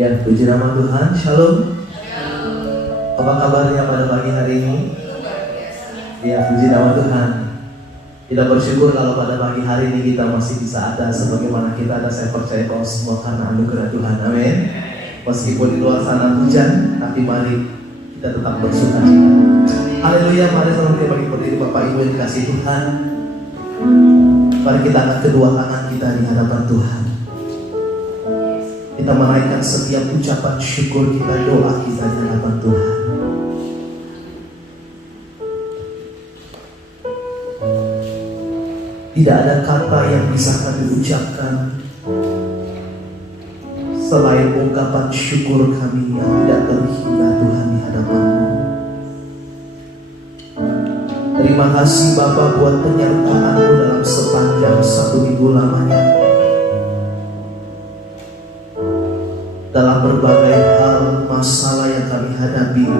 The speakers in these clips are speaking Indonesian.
Ya, puji nama Tuhan. Shalom. Apa kabarnya pada pagi hari ini? Ya, puji nama Tuhan. Kita bersyukur kalau pada pagi hari ini kita masih bisa ada sebagaimana kita ada. Saya percaya bahwa semua karena anugerah Tuhan. Amin. Meskipun di luar sana hujan, tapi mari kita tetap bersukacita. Haleluya. Mari sama kita bagi berdiri Bapak Ibu yang dikasihi Tuhan. Mari kita angkat kedua tangan kita di hadapan Tuhan. Kita menaikkan setiap ucapan syukur kita, doa kita di hadapan Tuhan. Tidak ada kata yang bisa kami ucapkan selain ungkapan syukur kami yang tidak terhingga Tuhan di hadapan-Mu. Terima kasih Bapa buat penyertaan-Mu dalam sepanjang 1 minggu lamanya. Dalam berbagai hal masalah yang kami hadapi,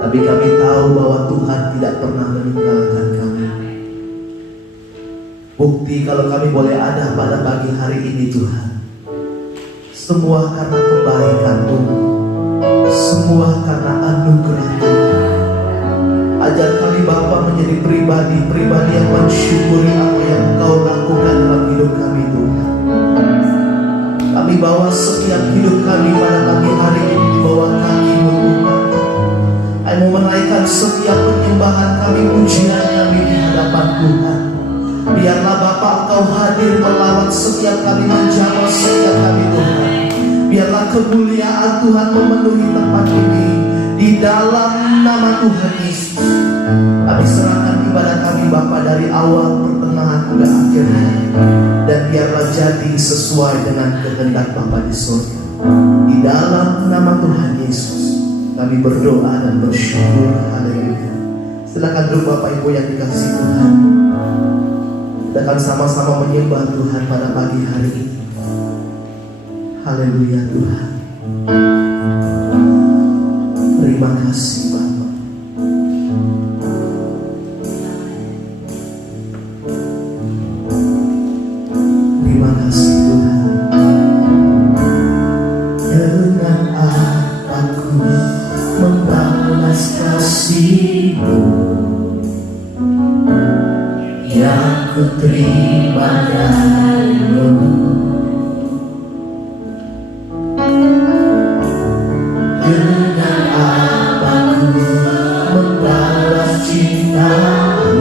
tapi kami tahu bahwa Tuhan tidak pernah meninggalkan kami. Bukti kalau kami boleh ada pada pagi hari ini Tuhan, semua karena kebaikan-Mu, semua karena anugerah Tuhan. Ajar kami Bapa menjadi pribadi-pribadi yang mensyukuri apa yang Engkau lakukan dalam hidup kami Tuhan. Kami bawa setiap hidup kami pada pagi hari ini di bawah kaki-Mu Tuhan. Kami mau menaikkan setiap penyembahan kami, pujian kami di hadapan Tuhan. Biarlah Bapa Engkau hadir melawat setiap kami, menjamah setiap kami Tuhan. Biarlah kemuliaan Tuhan memenuhi tempat ini. Di dalam nama Tuhan Yesus kami serahkan ibadah kami Bapa dari awal, pertengahan, hingga akhirnya. Dan biarlah jadi sesuai dengan kehendak Bapa di surga. Di dalam nama Tuhan Yesus kami berdoa dan bersyukur. Haleluya. Silakan duduk Bapak Ibu yang dikasihi Tuhan. Kita akan sama-sama menyembah Tuhan pada pagi hari ini. Haleluya Tuhan. Terima kasih Bapa. Terima kasih Tuhan. Dengan aku membalas kasih-Mu yang ku terima dari-Mu. Dengan apa ku membalas cinta-Mu,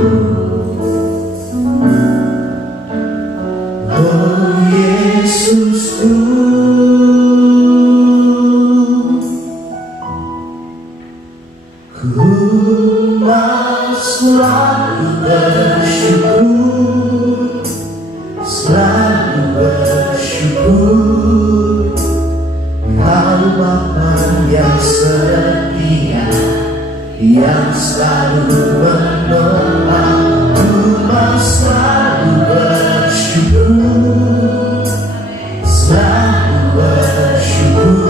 oh Yesusku. Ku mau selalu bersyukur, selalu bersyukur. Kau Bapa yang setia, yang selalu menolong. Ku mau selalu bersyukur, selalu bersyukur.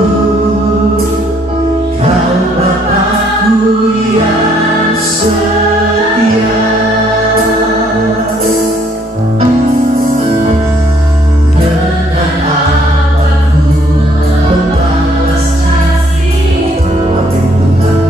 Kau Bapa-Ku yang setia. Dengan apa ku membalas kasih-Mu. Amin Tuhan.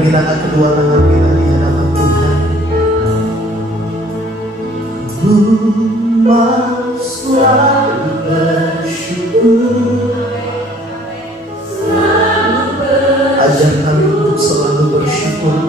Mari kita angkat kedua tangan kita di hadapan Tuhan. Ku mau selalu bersyukur. Ajar kami untuk selalu bersyukur.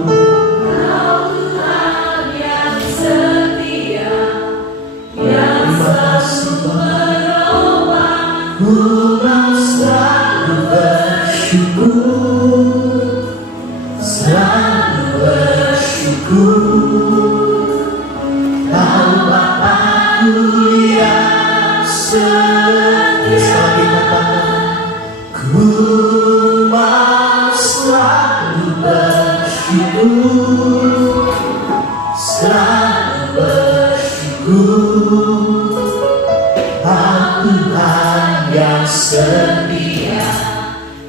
Setia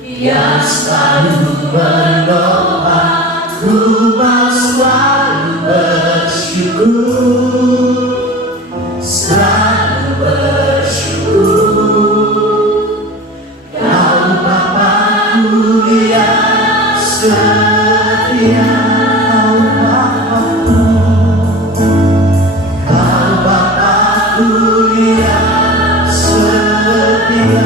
yang selalu menolong, ku mau selalu bersyukur, selalu bersyukur. Kau Bapa-Ku yang setia, Kau Bapa-Ku yang setia.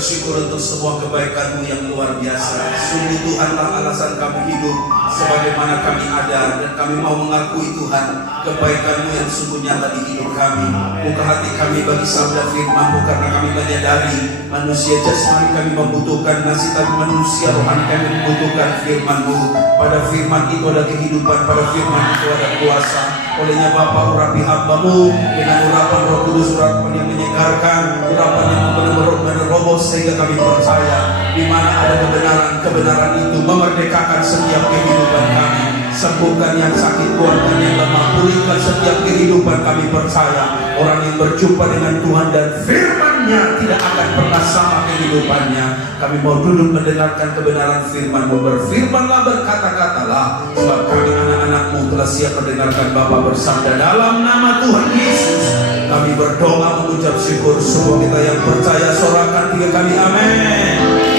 Bersyukur untuk semua kebaikan-Mu yang luar biasa. Sungguh Tuhanlah alasan kami hidup, sebagaimana kami ada, dan kami mau mengakui Tuhan kebaikan-Mu yang sungguh nyata di hidup kami. Buka hati kami bagi sabda firman-Mu, karena kami menyadari manusia jasmani kami membutuhkan nasi, tapi manusia rohani kami membutuhkan firman-Mu. Pada firman itu ada kehidupan, pada firman itu ada kuasa. Olehnya Bapa, urapi hamba-Mu dengan urapan Roh Kudus, urapan yang menyegarkan, urapan yang menerobos, sehingga kami percaya di mana ada kebenaran itu memerdekakan setiap kehidupan kami. Sembuhkan yang sakit, kuatkan yang lemah, pulihkan setiap kehidupan kami percaya. Orang yang berjumpa dengan Tuhan dan firman-Nya tidak akan pernah sama kehidupannya. Kami mau duduk mendengarkan kebenaran firman-Mu. Berfirmanlah, berkata-katalah, sebab kami anak-anak-Mu telah siap mendengarkan. Bapa bersabda, dalam nama Tuhan Yesus kami berdoa mengucap syukur. Semua kita yang percaya sorakan tiga kali amin.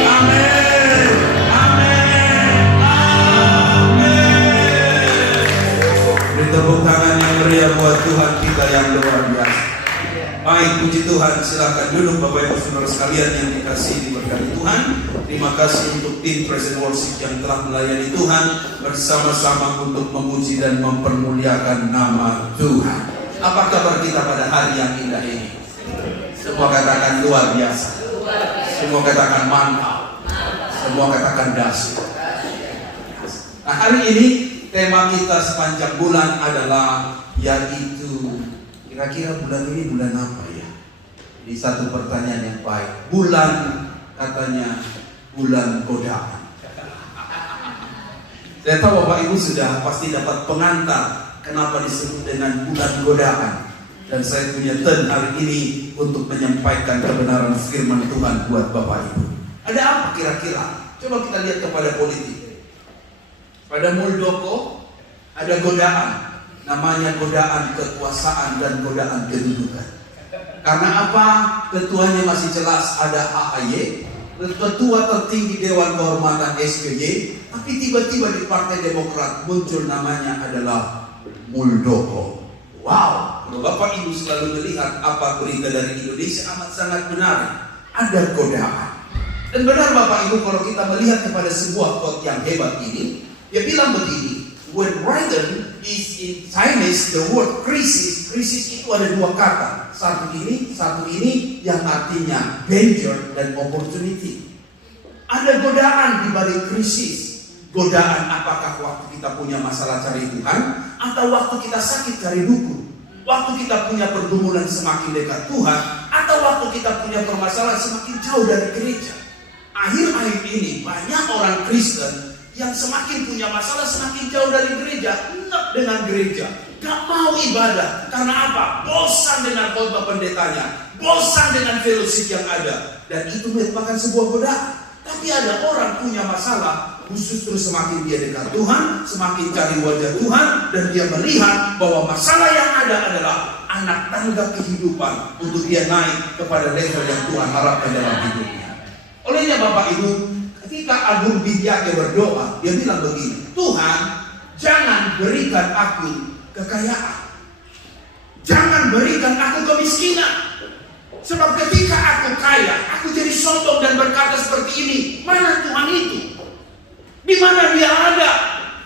Amin. Amin. Amin. Beri tepuk tangan yang meriah buat Tuhan kita yang luar biasa. Baik, puji Tuhan. Silakan duduk Bapak Ibu Saudara sekalian yang dikasihi diberkati Tuhan. Terima kasih untuk tim Present Worship yang telah melayani Tuhan bersama-sama untuk memuji dan mempermuliakan nama Tuhan. Apa kabar kita pada hari yang indah ini? Semua katakan luar biasa. Semua katakan mantap. Semua katakan dahsyat. Nah, hari ini tema kita sepanjang bulan adalah yaitu kira-kira bulan ini bulan apa ya? Ini satu pertanyaan yang baik. Bulan, katanya bulan godaan. Saya tahu Bapak Ibu sudah pasti dapat pengantar kenapa disebut dengan bulan godaan. Dan saya punya turn hari ini untuk menyampaikan kebenaran firman Tuhan buat Bapak Ibu. Ada apa kira-kira? Coba kita lihat kepada politik. Pada Muldoko ada godaan, namanya godaan kekuasaan dan godaan kedudukan. Karena apa? Ketuanya masih jelas, ada AHY, ketua tertinggi Dewan Kehormatan SBY, tapi tiba-tiba di Partai Demokrat muncul namanya adalah Muldoko. Wow, kalau Bapak Ibu selalu melihat apa berita dari Indonesia amat sangat menarik. Ada godaan. Dan benar Bapak Ibu, kalau kita melihat kepada sebuah quote yang hebat ini, dia bilang begini, when Reagan is in Chinese, the word crisis itu ada dua kata. Satu ini yang artinya danger dan opportunity. Ada godaan di balik krisis. Godaan apakah waktu kita punya masalah cari Tuhan, atau waktu kita sakit cari dukun, waktu kita punya pergumulan semakin dekat Tuhan, atau waktu kita punya permasalahan semakin jauh dari gereja. Akhir-akhir ini banyak orang Kristen yang semakin punya masalah semakin jauh dari gereja, enak dengan gereja, gak mau ibadah. Karena apa? Bosan dengan khotbah pendetanya, bosan dengan fellowship yang ada, dan itu merupakan sebuah godaan. Tapi ada orang punya masalah, Justru semakin dia dekat Tuhan, semakin cari wajah Tuhan, dan dia melihat bahwa masalah yang ada adalah anak tangga kehidupan untuk dia naik kepada level yang Tuhan harapkan dalam hidupnya. Olehnya Bapak Ibu, ketika Agung Bidyake berdoa, dia bilang begini, Tuhan, jangan berikan aku kekayaan, jangan berikan aku kemiskinan. Sebab ketika aku kaya, aku jadi sombong dan berkata seperti ini, mana Tuhan itu? Di mana dia ada?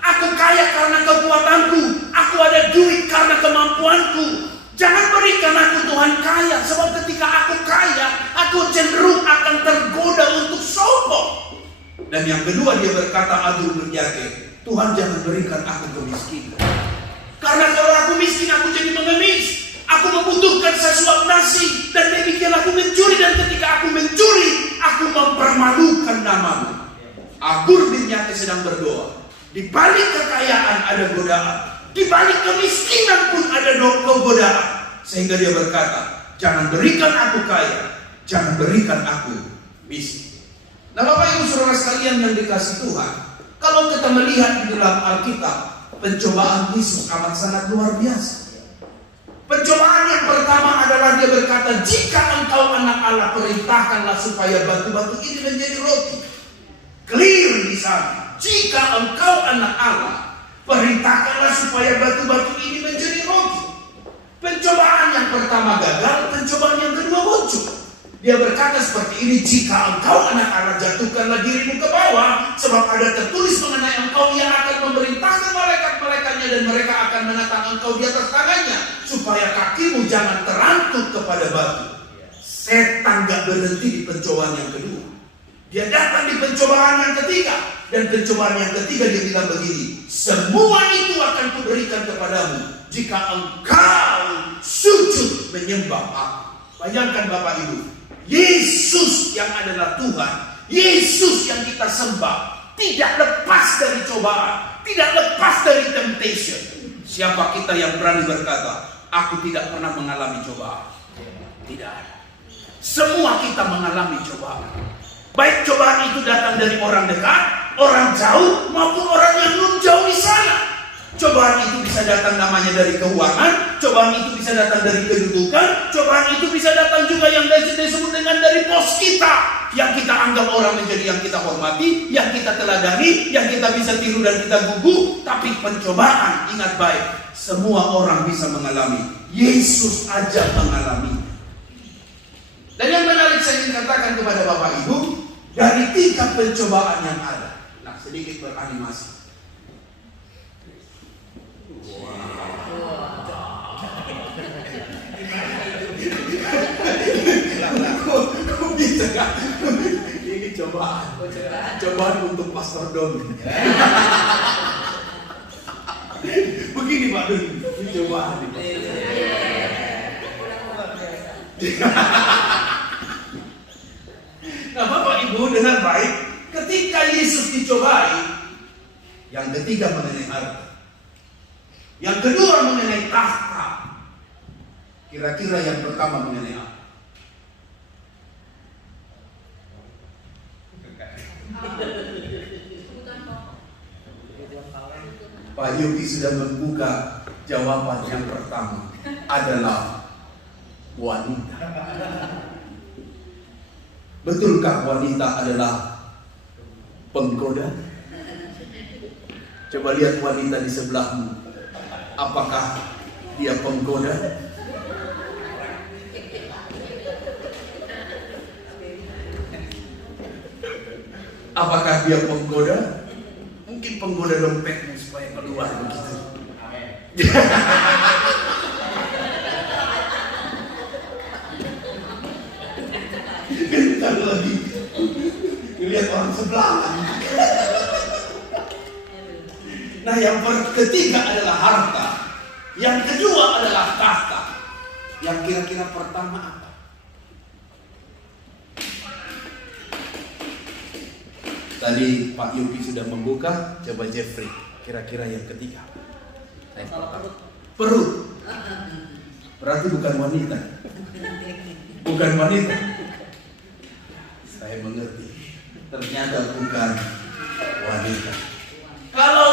Aku kaya karena kekuatanku, aku ada duit karena kemampuanku. Jangan berikan aku Tuhan kaya, sebab ketika aku kaya, aku cenderung akan tergoda untuk sombong. Dan yang kedua dia berkata, Agung Bidyake, Tuhan jangan berikan aku kemiskinan. Karena kalau aku miskin, aku jadi mengemis. Aku membutuhkan sesuap nasi, dan demikian aku mencuri, dan ketika aku mencuri, aku mempermalukan namamu. Agung Bidyake sedang berdoa. Di balik kekayaan ada godaan, di balik kemiskinan pun ada godaan. Sehingga dia berkata, jangan berikan aku kaya, jangan berikan aku miskin. Nah Bapak Ibu Saudara sekalian yang dikasih Tuhan, kalau kita melihat di dalam Alkitab, pencobaan Yesus amat sangat luar biasa. Pencobaan yang pertama adalah dia berkata, jika engkau anak Allah, perintahkanlah supaya batu-batu ini menjadi roti. Clear di sana. Jika engkau anak Allah, perintahkanlah supaya batu-batu ini menjadi roti. Pencobaan yang pertama gagal, pencobaan yang kedua muncul. Dia berkata seperti ini, jika engkau anak Allah, jatuhkanlah dirimu ke bawah, sebab ada tertulis mengenai engkau, yang akan memerintahkan malaikat-malaikatnya, dan mereka akan menatang engkau di atas tangannya, supaya kakimu jangan terangkut kepada batu. Setan gak berhenti di pencobaan yang kedua. Dia datang di pencobaan yang ketiga, dan pencobaan yang ketiga dia bilang begini, semua itu akan kuberikan kepadamu jika engkau sujud menyembah aku. Bayangkan Bapak Ibu, Yesus yang adalah Tuhan, Yesus yang kita sembah, tidak lepas dari cobaan, tidak lepas dari temptation. Siapa kita yang berani berkata, aku tidak pernah mengalami cobaan? Tidak ada. Semua kita mengalami cobaan. Baik cobaan itu datang dari orang dekat, orang jauh, maupun orang yang belum jauh di sana. Cobaan itu bisa datang namanya dari keuangan, cobaan itu bisa datang dari kedudukan, cobaan itu bisa datang juga yang disebut dengan dari bos kita, yang kita anggap orang menjadi yang kita hormati, yang kita teladani, yang kita bisa tiru dan kita gugu. Tapi pencobaan, ingat baik, semua orang bisa mengalami. Yesus aja mengalami. Dan yang menarik saya ingin katakan kepada Bapak Ibu, dari 3 pencobaan yang ada. Nah, sedikit beranimasi. Kok bisa kan? Ini cobaan untuk Pastor Don. Begini Pak Don, ini cobaan. Nah Bapak Ibu dengar baik, ketika Yesus dicobai, yang ketiga mengenai harta, yang kedua mengenai tahta, kira-kira yang pertama mengenai apa? Pak Yogi sudah membuka jawaban yang pertama adalah wanita. Betulkah wanita adalah penggoda? Coba lihat wanita di sebelahmu. Apakah dia penggoda? Apakah dia penggoda? Mungkin penggoda dompetmu supaya keluar begitu. Kalau lagi lihat orang sebelah. Nah, yang ketiga adalah harta, yang kedua adalah tahta. Yang kira-kira pertama apa? Tadi Pak Yogi sudah membuka, coba Jeffrey, kira-kira yang ketiga. Perut. Berarti bukan wanita. Bukan wanita. Saya mengerti. Ternyata bukan wanita. Kalau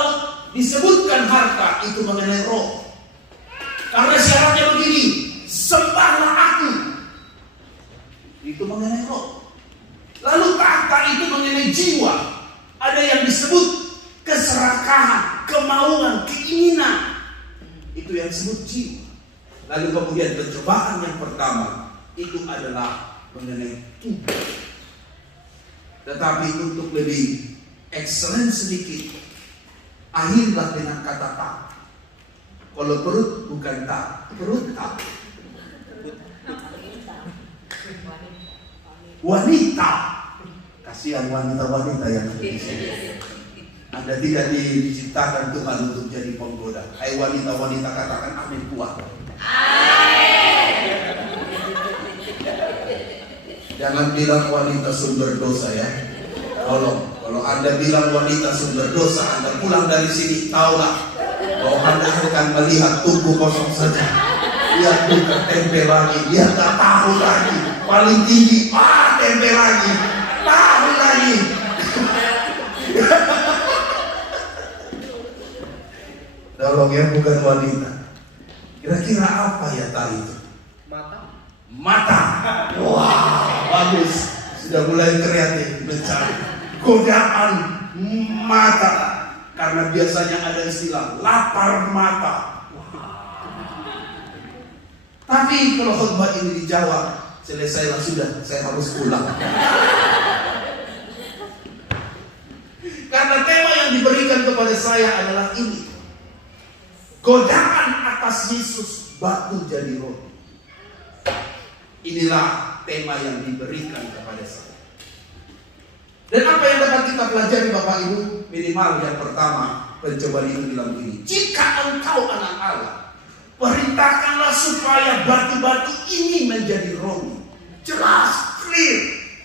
disebutkan harta itu mengenai roh. Karena syaratnya begini, sembahlah aku. Itu mengenai roh. Lalu tahta itu mengenai jiwa. Ada yang disebut keserakahan, kemauan, keinginan. Itu yang disebut jiwa. Lalu kemudian pencobaan yang pertama itu adalah mengenai tubuh. Tetapi untuk lebih excellent sedikit, akhirlah dengan kata tak. Kalau perut bukan tak, perut tak. Wanita, kasihan wanita-wanita yang ada di sini. Anda tidak diciptakan Tuhan untuk jadi penggoda. Hai wanita-wanita, katakan amin kuat. Jangan bilang wanita sumber dosa ya. Tolong, kalau Anda bilang wanita sumber dosa, Anda pulang dari sini, tahulah bahwa Anda akan melihat tubuh kosong saja. Lihat bukan tempe lagi, dia tak tahu lagi. Paling tinggi, tempe lagi, tahu lagi. Tolong ya, bukan wanita. Kira-kira apa ya tadi itu? Mata. Wah, bagus. Sudah mulai kreatif mencari godaan mata. Karena biasanya ada istilah lapar mata. Tapi kalau khutbah ini dijawab, selesailah sudah, saya harus pulang. Karena tema yang diberikan kepada saya adalah ini. Godaan atas Yesus, batu jadi roti. Inilah tema yang diberikan kepada saya. Dan apa yang dapat kita pelajari Bapak Ibu? Minimal yang pertama, pencobaan itu bilang begini. Jika engkau anak Allah, perintahkanlah supaya batu-batu ini menjadi roti. Jelas, clear.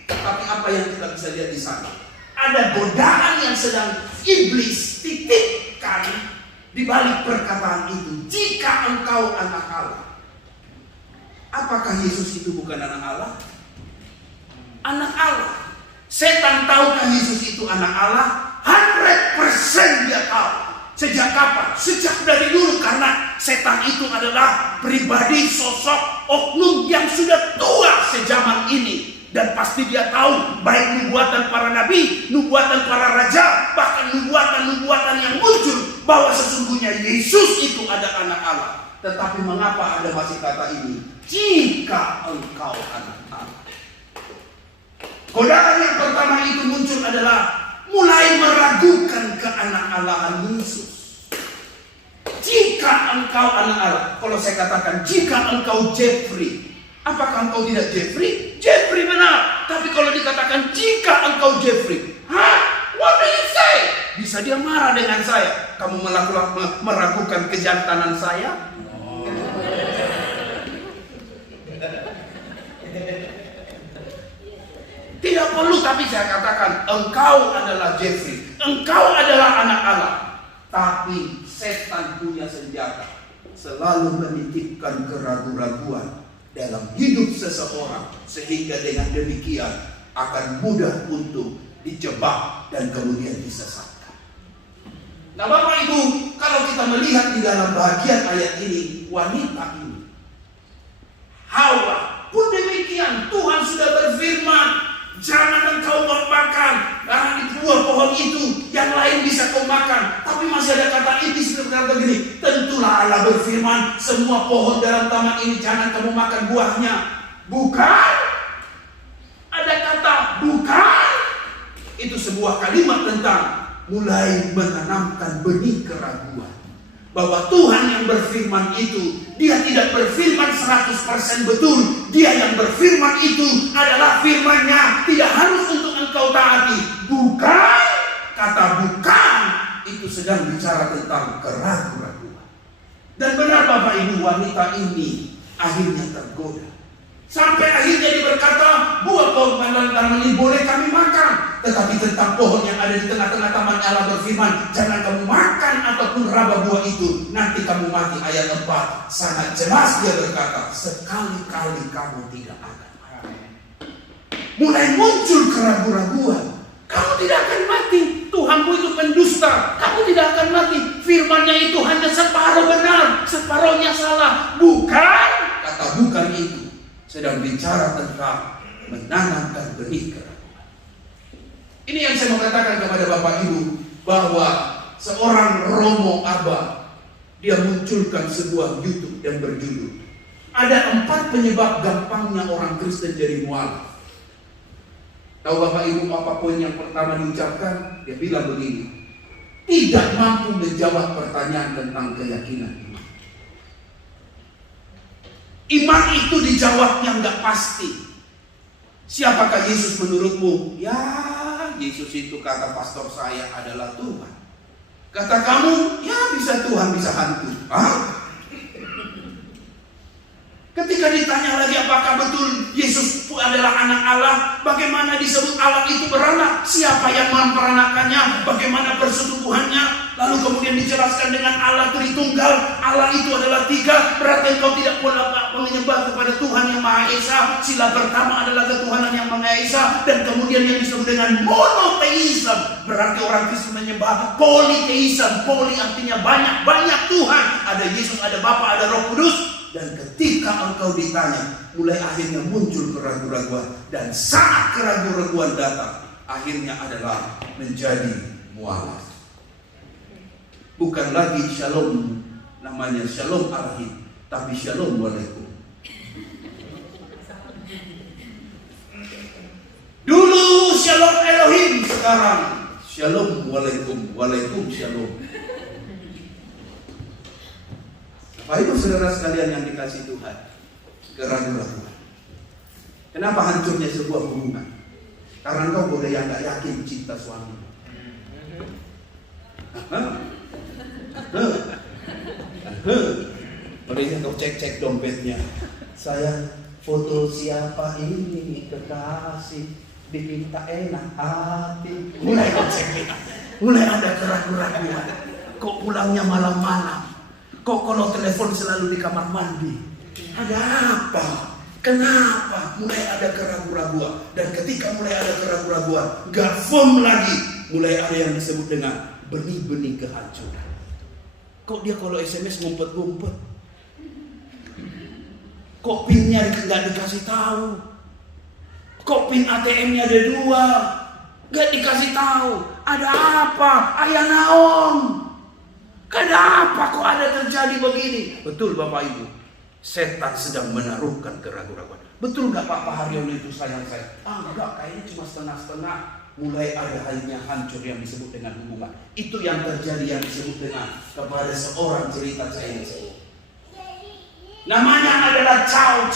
Tapi apa yang kita bisa lihat di sana? Ada godaan yang sedang iblis titipkan di balik perkataan itu. Jika engkau anak Allah. Apakah Yesus itu bukan anak Allah? Anak Allah. Setan tahukah Yesus itu anak Allah? 100% dia tahu. Sejak kapan? Sejak dari dulu, karena setan itu adalah pribadi, sosok, oknum yang sudah tua sejaman ini. Dan pasti dia tahu baik nubuatan para nabi, nubuatan para raja, bahkan nubuatan-nubuatan yang muncul bahwa sesungguhnya Yesus itu ada anak Allah. Tetapi mengapa ada masih kata ini? Jika engkau anak Allah. Godaan yang pertama itu muncul adalah mulai meragukan keanak-Allahan Yesus. Jika engkau anak Allah. Kalau saya katakan jika engkau Jeffrey, apakah engkau tidak Jeffrey? Jeffrey benar. Tapi kalau dikatakan jika engkau Jeffrey, what do you say? Bisa dia marah dengan saya. Kamu meragukan kejantanan saya? Tidak perlu, tapi saya katakan engkau adalah Jeffrey, engkau adalah anak Allah. Tapi setan punya senjata, selalu menitipkan keraguan-raguan dalam hidup seseorang, sehingga dengan demikian akan mudah untuk dijebak dan kemudian disesatkan. Nah Bapak Ibu, kalau kita melihat di dalam bagian ayat ini, wanita ini, Hawa pun demikian. Tuhan sudah berfirman, jangan engkau makan dari buah pohon itu, yang lain bisa kau makan. Tapi masih ada kata iblis berkata begini, tentulah Allah berfirman, semua pohon dalam taman ini jangan kamu makan buahnya. Bukan? Ada kata bukan? Itu sebuah kalimat tentang mulai menanamkan benih keraguan. Bahwa Tuhan yang berfirman itu, dia tidak berfirman 100% betul. Dia yang berfirman itu adalah firman-Nya, tidak harus untuk engkau taati. Bukan, kata bukan itu sedang bicara tentang keraguan-raguan. Dan benar Bapak Ibu, wanita ini akhirnya tergoda. Sampai akhirnya dia berkata, buah pohon taman ini boleh kami makan. Tetapi tentang pohon yang ada di tengah-tengah taman, Allah berfirman, jangan kamu makan ataupun raba buah itu, nanti kamu mati. Ayat 4, sangat jelas dia berkata, sekali-kali kamu tidak akan mati. Mulai muncul keraguan-raguan. Kamu tidak akan mati. Tuhanmu itu pendusta. Kamu tidak akan mati. Firman-Nya itu hanya separuh benar, separuhnya salah. Bukan. Kata bukan itu sedang bicara tentang menanamkan benih keraguan. Ini yang saya mau katakan kepada Bapak Ibu, bahwa seorang Romo Abba, dia munculkan sebuah YouTube yang berjudul ada 4 penyebab gampangnya orang Kristen jadi mualaf. Tahu Bapak Ibu apa poin yang pertama diucapkan? Dia bilang begini, tidak mampu menjawab pertanyaan tentang keyakinan iman. Iman itu dijawabnya nggak pasti. Siapakah Yesus menurutmu? Ya, Yesus itu kata pastor saya adalah Tuhan. Kata kamu, ya bisa Tuhan, bisa hantu. Hah? Ketika ditanya lagi apakah betul Yesus adalah anak Allah, bagaimana disebut Allah itu beranak? Siapa yang memperanakannya? Bagaimana persetubuhannya? Lalu kemudian dijelaskan dengan Allah Tritunggal. Allah itu adalah 3. Berarti engkau tidak menyembah kepada Tuhan yang Maha Esa. Sila pertama adalah ketuhanan yang Maha Esa. Dan kemudian yang disebut dengan monoteisme. Berarti orang Kristen menyembah politeisme. Poli artinya banyak Tuhan. Ada Yesus, ada Bapa, ada Roh Kudus. Dan ketika engkau ditanya, mulai akhirnya muncul keraguan-keraguan. Dan saat keraguan-keraguan datang, akhirnya adalah menjadi mualaf. Bukan lagi shalom, namanya shalom arhim, tapi shalom walaikum. Dulu shalom Elohim, sekarang shalom walaikum, walaikum shalom. Bapak Ibu saudara sekalian yang dikasihi Tuhan, keraguan-keraguan. Kenapa hancurnya sebuah hubungan? Karena engkau boleh yang gak yakin cinta suami. Bolehnya kau cek dompetnya. Saya foto siapa ini kekasih, diminta enak hati. Mulai kau cek, mulai ada keraguan-keraguan. Kok pulangnya malam-malam? Kok kalau telepon selalu di kamar mandi? Ada apa? Kenapa? Mulai ada keraguan-keraguan. Dan ketika mulai ada keraguan-keraguan, gak firm lagi, mulai ada yang disebut dengan benih-benih kehancuran. Kok dia kalau SMS ngumpet-ngumpet? Kok PIN-nya gak dikasih tahu? Kok PIN ATM-nya ada 2? Gak dikasih tahu. Ada apa? Ayah naon? Kenapa kok ada terjadi begini? Betul Bapak Ibu, setan sedang menaruhkan keraguan-keraguan. Betul gak Pak Haryono itu sayang saya? Enggak, kayaknya cuma setengah-setengah. Mulai ada halnya hancur yang disebut dengan hubungan. Itu yang terjadi yang disebut dengan kepada seorang cerita saya ini. Namanya adalah Cao.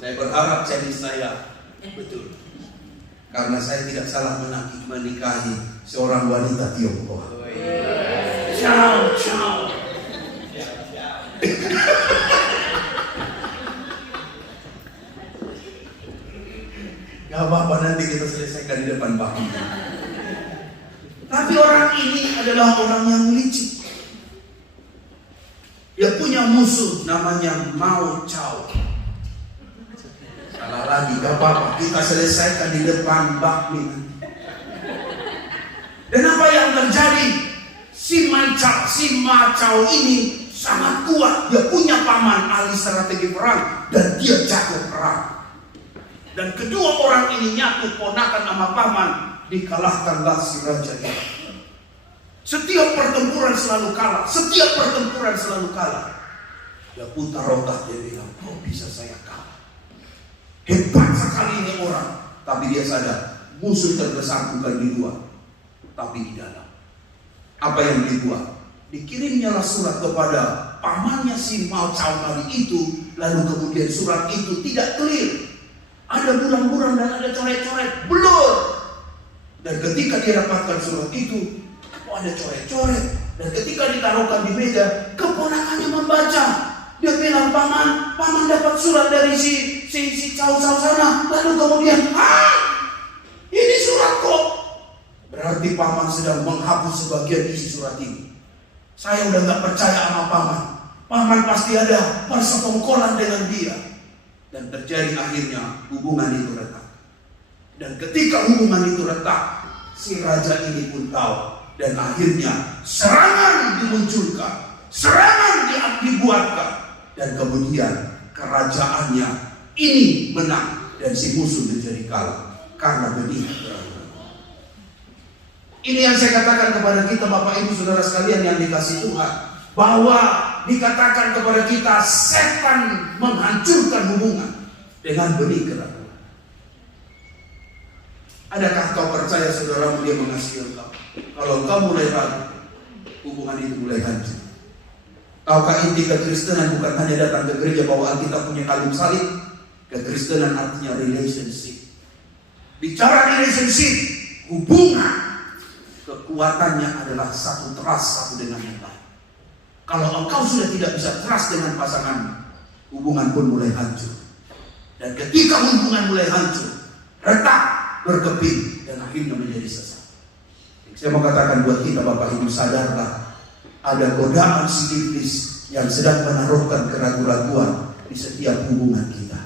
Saya berharap jadi saya betul. Karena saya tidak salah menikahi seorang wanita Tionghoa. Ciao. Gak apa-apa, nanti kita selesaikan di depan Bapak. Tapi orang ini adalah orang yang licik. Dia punya musuh namanya Mao Chao. Salah lagi, gak apa-apa, kita selesaikan di depan bakmi. Dan apa yang terjadi? Si Ma Chao ini sangat kuat. Dia punya paman ahli strategi perang dan dia jago perang. Dan kedua orang ini nyatu ponakan sama paman, dikalahkanlah si raja ini. Setiap pertempuran selalu kalah. Dia putar otak, dia bilang, kok bisa saya kalah? Hebat sekali ini orang. Tapi dia sadar, musuh terbesar bukan di luar, tapi di dalam. Apa yang dibuat? Dikirimnyalah surat kepada pamannya si Mao Chao tadi itu. Lalu kemudian surat itu tidak clear. Ada buram-buram dan ada coret-coret, blur. Dan ketika dia dapatkan surat itu, kok ada coret-coret. Dan ketika ditaruhkan di meja, keponakannya membaca. Dia bilang, paman dapat surat dari si Cao sana. Lalu kemudian, ini surat kok. Berarti paman sedang menghapus sebagian isi surat ini. Saya udah gak percaya sama paman. Paman pasti ada persekongkolan dengan dia. Dan terjadi akhirnya hubungan itu retak. Dan ketika hubungan itu retak, si raja ini pun tahu. Dan akhirnya serangan dimunculkan, serangan dibuatkan. Dan kemudian kerajaannya ini menang dan si musuh menjadi kalah karena benih keraguan. Ini yang saya katakan kepada kita Bapak Ibu Saudara sekalian yang dikasihi Tuhan, bahwa dikatakan kepada kita setan menghancurkan hubungan dengan benih keraguan. Adakah kau percaya saudaramu dia mengasihi engkau? Kalau kau mulai ragu, hubungan itu mulai hancur. Tahukah inti kekristenan bukan hanya datang ke gereja bawa Alkitab punya kalung salib? Kekristenan artinya relationship. Bicara relationship, hubungan, kekuatannya adalah satu trust satu dengan yang lain. Kalau engkau sudah tidak bisa trust dengan pasangan, hubungan pun mulai hancur. Dan ketika hubungan mulai hancur, retak, berkeping, dan akhirnya menjadi sesat. Saya mau katakan buat kita Bapak Ibu, sadarlah, ada godaan si iblis yang sedang menaruhkan keraguan-raguan di setiap hubungan kita.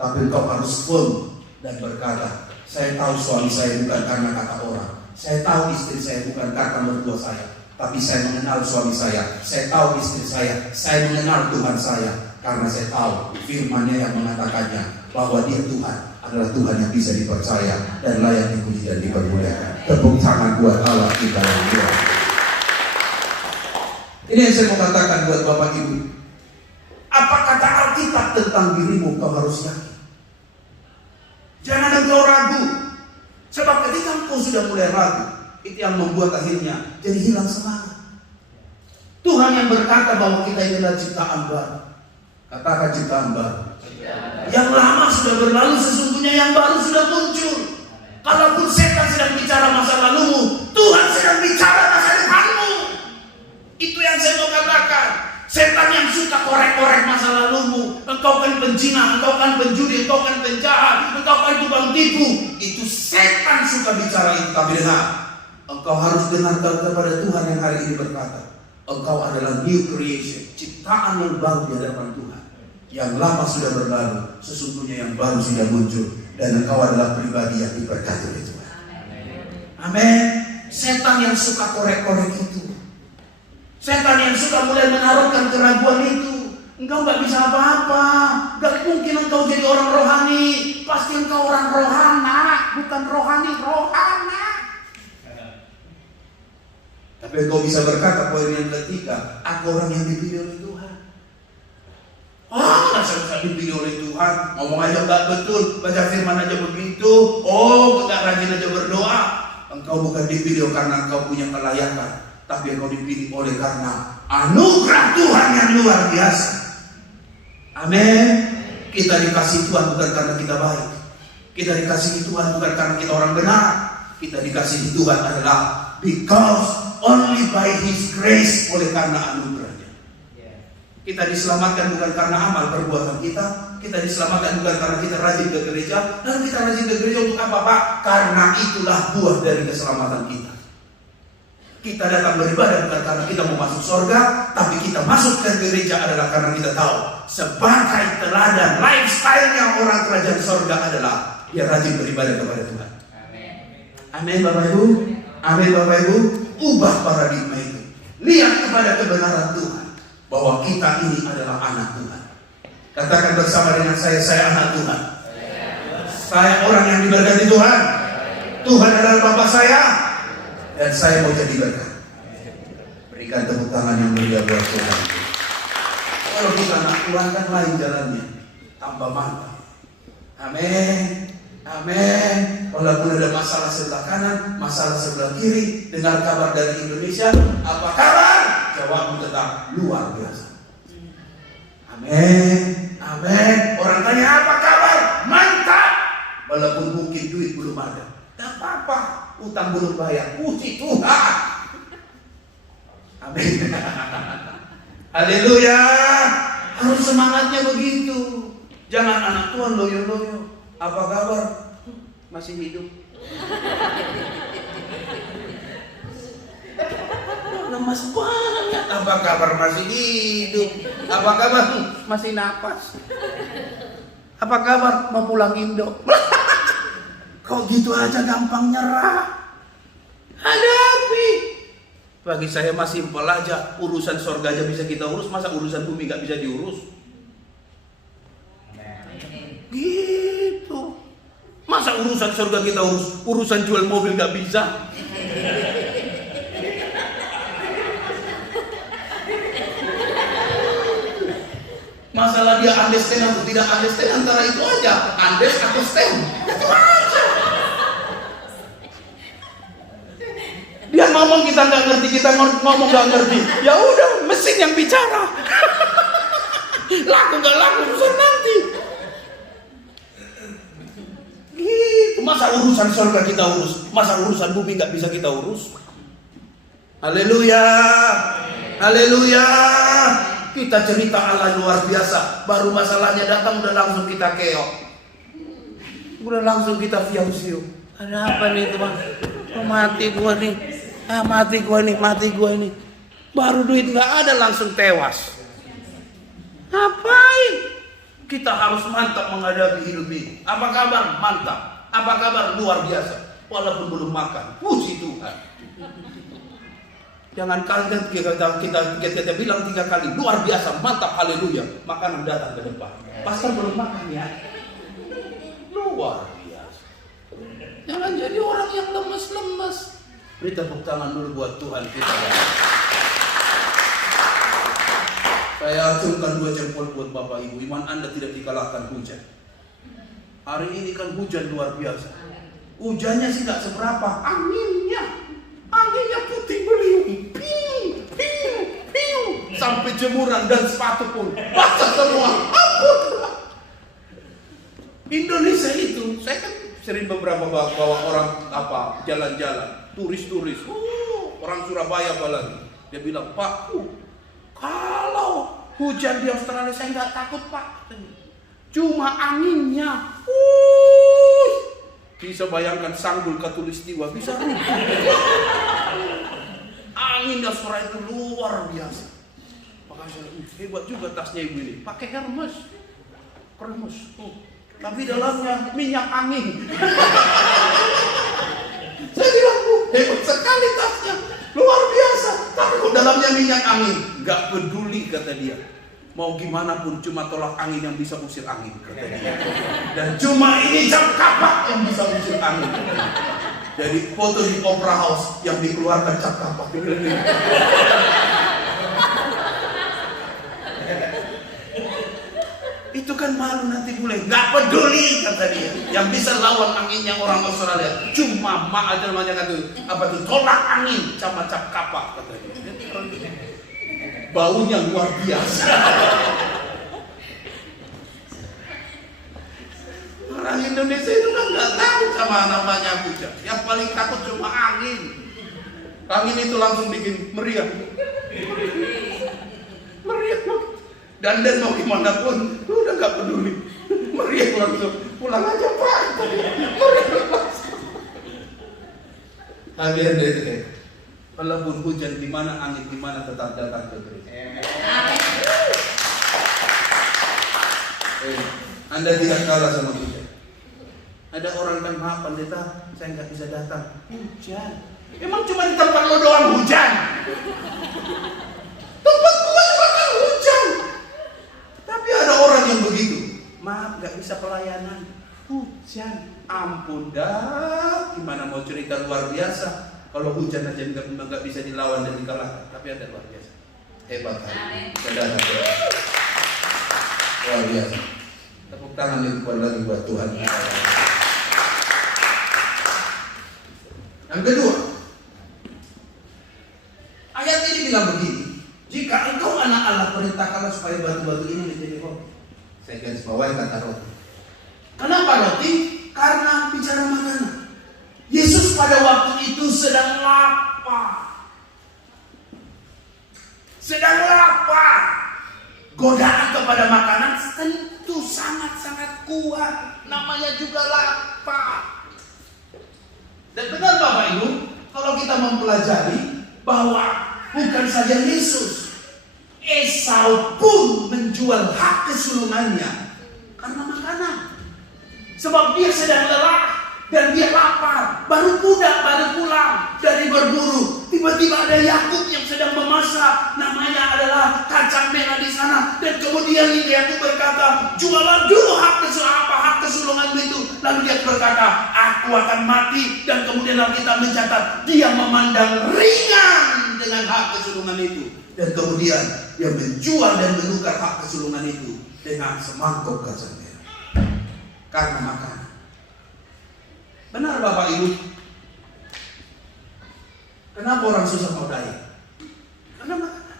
Tapi engkau harus firm dan berkata, saya tahu suami saya bukan karena kata orang, saya tahu istri saya bukan karena mertua saya, tapi saya mengenal suami saya tahu istri saya mengenal Tuhan saya, karena saya tahu firman-Nya yang mengatakannya bahwa Dia Tuhan adalah Tuhan yang bisa dipercaya dan layak dipuji dan dipermuliakan. Tepuk tangan buat Allah kita yang luar. Ini yang saya mau katakan buat Bapak Ibu. Apa kata Alkitab tentang dirimu kau harus yakin. Jangan engkau ragu. Sebab ketika engkau sudah mulai ragu, itu yang membuat akhirnya jadi hilang semangat. Tuhan yang berkata bahwa kita ini adalah ciptaan baru. Katakan ciptaan baru. Yang lama sudah berlalu, sesungguhnya yang baru sudah muncul. Kalaupun setan sedang bicara masa lalumu, Tuhan sedang bicara masa depanmu. Itu yang saya mau katakan. Setan yang suka korek-korek masa lalumu, engkau kan penzina, engkau kan penjudi, engkau kan penjahat, engkau kan tukang tipu. Itu setan suka bicara itu. Tapi dengar, engkau harus dengarkan kepada Tuhan yang hari ini berkata, engkau adalah new creation, ciptaan yang baru di hadapan Tuhan. Yang lama sudah berlalu, sesungguhnya yang baru sudah muncul, dan engkau adalah pribadi yang diberkati oleh Tuhan. Amin. Setan yang suka korek-korek itu, setan yang suka mulai menaruhkan keraguan itu, engkau gak bisa apa-apa, gak mungkin engkau jadi orang rohani, pasti engkau orang rohana, bukan rohani, rohana. Tapi engkau bisa berkata poin yang ketiga, aku orang yang dipilih oleh Tuhan. Saya dipilih oleh Tuhan, ngomong aja gak betul, baca firman aja begitu, gak rajin aja berdoa. Engkau bukan dipilih karena engkau punya kelayakan, tapi engkau dipilih oleh karena anugerah Tuhan yang luar biasa. Amin. Kita dikasih Tuhan bukan karena kita baik, kita dikasih Tuhan bukan karena kita orang benar, kita dikasih Tuhan adalah because only by His grace, oleh karena anugerahnya. Kita diselamatkan bukan karena amal perbuatan kita diselamatkan bukan karena kita rajin ke gereja. Dan kita rajin ke gereja untuk apa Pak? Karena itulah buah dari keselamatan kita. Kita datang beribadah bukan karena kita mau masuk surga, tapi kita masuk ke gereja adalah karena kita tahu sebagai teladan lifestyle-nya orang kerajaan surga adalah dia rajin beribadah kepada Tuhan. Amin Bapak Ibu. Amin Bapak Ibu. Ubah paradigma itu. Lihat kepada kebenaran Tuhan, bahwa kita ini adalah anak Tuhan. Katakan bersama dengan saya anak Tuhan. Saya orang yang diberkati Tuhan. Tuhan adalah Bapa saya, dan saya mau jadi berkat. Berikan tepuk tangan yang mulia buat Tuhan. Kalau kita anak Tuhan kan lain jalannya, tambah mantap. Amin. Amin. Walaupun ada masalah sebelah kanan, masalah sebelah kiri, dengar kabar dari Indonesia, apa kabar? Jawabmu tetap luar biasa. Amin. Amin. Orang tanya apa kabar? Mantap. Walaupun mungkin duit belum ada, tak apa-apa, utang belum bayar, puji Tuhan. Amin. Haleluya. Harus semangatnya begitu. Jangan anak Tuhan loyo-loyo. Apa kabar? Masih hidup. Lemas banget. Apa kabar? Masih hidup. Apa kabar? Masih napas. Apa kabar? Mau pulang Indo. Kok gitu aja gampang nyerah? Hadapi. Bagi saya masih simpel aja. Urusan surga aja bisa kita urus, masa urusan bumi gak bisa diurus? Gitu. Masa urusan surga kita urus, urusan jual mobil gak bisa? Masalah dia understand atau tidak understand, antara itu aja. Andes atau stand, itu aja. Dia ngomong kita nggak ngerti, kita ngomong nggak ngerti. Ya udah, mesin yang bicara. Laku nggak laku urusan nanti. Gitu. Masa urusan surga kita urus, masa urusan bumi nggak bisa kita urus? Haleluya, haleluya. Kita cerita Allah luar biasa, baru masalahnya datang udah langsung kita keok, udah langsung kita fiau-fiau. Ada apa nih teman? Mati gua nih, mati gua nih. Baru duit nggak ada langsung tewas. Ngapain? Kita harus mantap menghadapi hidup ini. Apa kabar? Mantap. Apa kabar? Luar biasa. Walaupun belum makan, puji Tuhan. Jangan kaget kita bilang 3 kali luar biasa, mantap, haleluya. Makanan datang ke depan. Pastor belum makan ya. Luar biasa. Jangan jadi orang yang lemes-lemes. Beri tepuk tangan dulu buat Tuhan kita. Saya acungkan 2 jempol buat Bapak Ibu. Iman Anda tidak dikalahkan hujan. Hari ini kan hujan luar biasa. Hujannya sih gak seberapa, Anginnya putih beliung, piu, sampai jemuran dan sepatu pun basah semua. Ampun. Indonesia itu, saya kan sering beberapa bawa orang jalan-jalan, turis. Orang Surabaya apalagi. Dia bilang, Pak, kalau hujan di Australia saya nggak takut Pak. Cuma anginnya. Bisa bayangkan Sanggul Katulistiwa bisa angin dan suara itu luar biasa. Makanya hebat juga tasnya ibu ini. Pakai kremes. Tapi dalamnya minyak angin. Saya bilang, hebat sekali tasnya, luar biasa. Tapi kok dalamnya minyak angin? Gak peduli kata dia. Mau gimana pun cuma tolak angin yang bisa usir angin kata dia. Dan cuma ini jam kapak yang bisa usir angin. Jadi foto di Opera House yang dikeluarkan cap kapak. Itu kan malu nanti boleh. Gak peduli kata dia. Yang bisa lawan anginnya orang Australia cuma aja namanya kata tolak angin sama cap kapak kata dia. Baunya luar biasa. Orang Indonesia itu kan nggak tahu sama namanya hujan. Yang paling takut cuma angin. Angin itu langsung bikin meriah. Dan mau gimana pun, udah nggak peduli. Meriah langsung. Pulang aja Pak. Meriah langsung. Amin deh. Walaupun hujan di mana, angin di mana, tetap datang ke Kristus. Anda tidak kalah sama hujan. Ada orang kan, maaf pendeta, saya nggak bisa datang. Hujan. Emang cuma di tempat lo doang hujan? Tempat gua juga kan hujan. Tapi ada orang yang begitu. Maaf, nggak bisa pelayanan. Hujan. Ampun dah. Gimana mau cerita luar biasa? Kalau hujan aja nggak bisa dilawan dan dikalahkan, tapi ada luar biasa. Hebat hari. Saudara. Luar biasa. Tepuk tangan yang kuat lagi buat Tuhan. Yang kedua, ayat ini bilang begini. Jika engkau anak Allah, perintahkanlah supaya batu-batu ini menjadi roti. Saya garis bawahi kata roti. Kenapa roti? Karna bicara makanan. Yesus pada waktu itu sedang lapar. Godaan kepada makanan tentu sangat-sangat kuat. Namanya juga lapar. Dan benar Bapak Ibu, kalau kita mempelajari bahwa bukan saja Yesus, Esau pun menjual hak kesulungannya karena makanan. Sebab dia sedang lelah dan dia lapar. Baru pulang dari berburu. Tiba-tiba ada Yakub yang sedang memasak. Namanya adalah kacang merah di sana. Dan kemudian Yakub berkata, jualan dulu hak kesulunganmu itu. Lalu dia berkata, aku akan mati. Dan kemudian Alkitab mencatat, dia memandang ringan dengan hak kesulungan itu. Dan kemudian dia menjual dan menukar hak kesulungan itu dengan semangkuk kacang merah. Karena makanan. Benar Bapak Ibu? Kenapa orang susah mau diet? Karena makanan.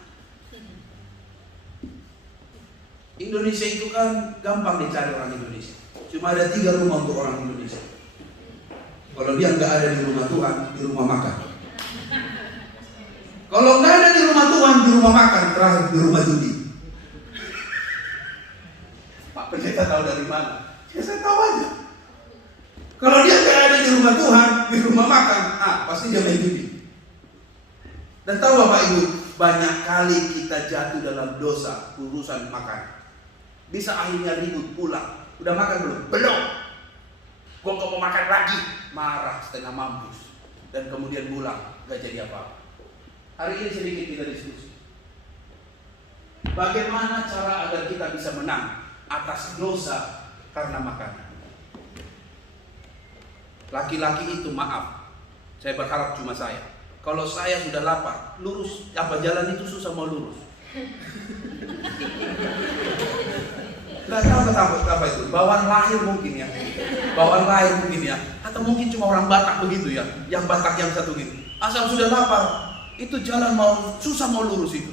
Indonesia itu kan gampang dicari orang Indonesia. Cuma ada 3 rumah untuk orang Indonesia. Kalau dia nggak ada di rumah Tuhan, di rumah makan. Kalau nggak ada di rumah Tuhan, di rumah makan. Terakhir di rumah judi. Pak Pendeta tahu dari mana? Ya saya tahu aja. Kalau dia nggak ada di rumah Tuhan, di rumah makan, pasti dia main judi. Dan tahu Bapak Ibu, banyak kali kita jatuh dalam dosa urusan makan. Bisa akhirnya ribut pulang. Udah makan belum? Belum. Gua nggak mau makan lagi. Marah setengah mampus. Dan kemudian pulang, nggak jadi apa-apa. Hari ini sedikit kita diskusi. Bagaimana cara agar kita bisa menang atas dosa karena makanan? Laki-laki itu maaf. Saya berharap cuma saya. Kalau saya sudah lapar, lurus jalan itu susah mau lurus. Gak tahu kenapa itu. Bawaan lahir mungkin ya. Bawaan lahir mungkin ya. Atau mungkin cuma orang Batak begitu ya. Yang Batak yang satu gitu. Asal sudah lapar, itu jalan susah mau lurus itu.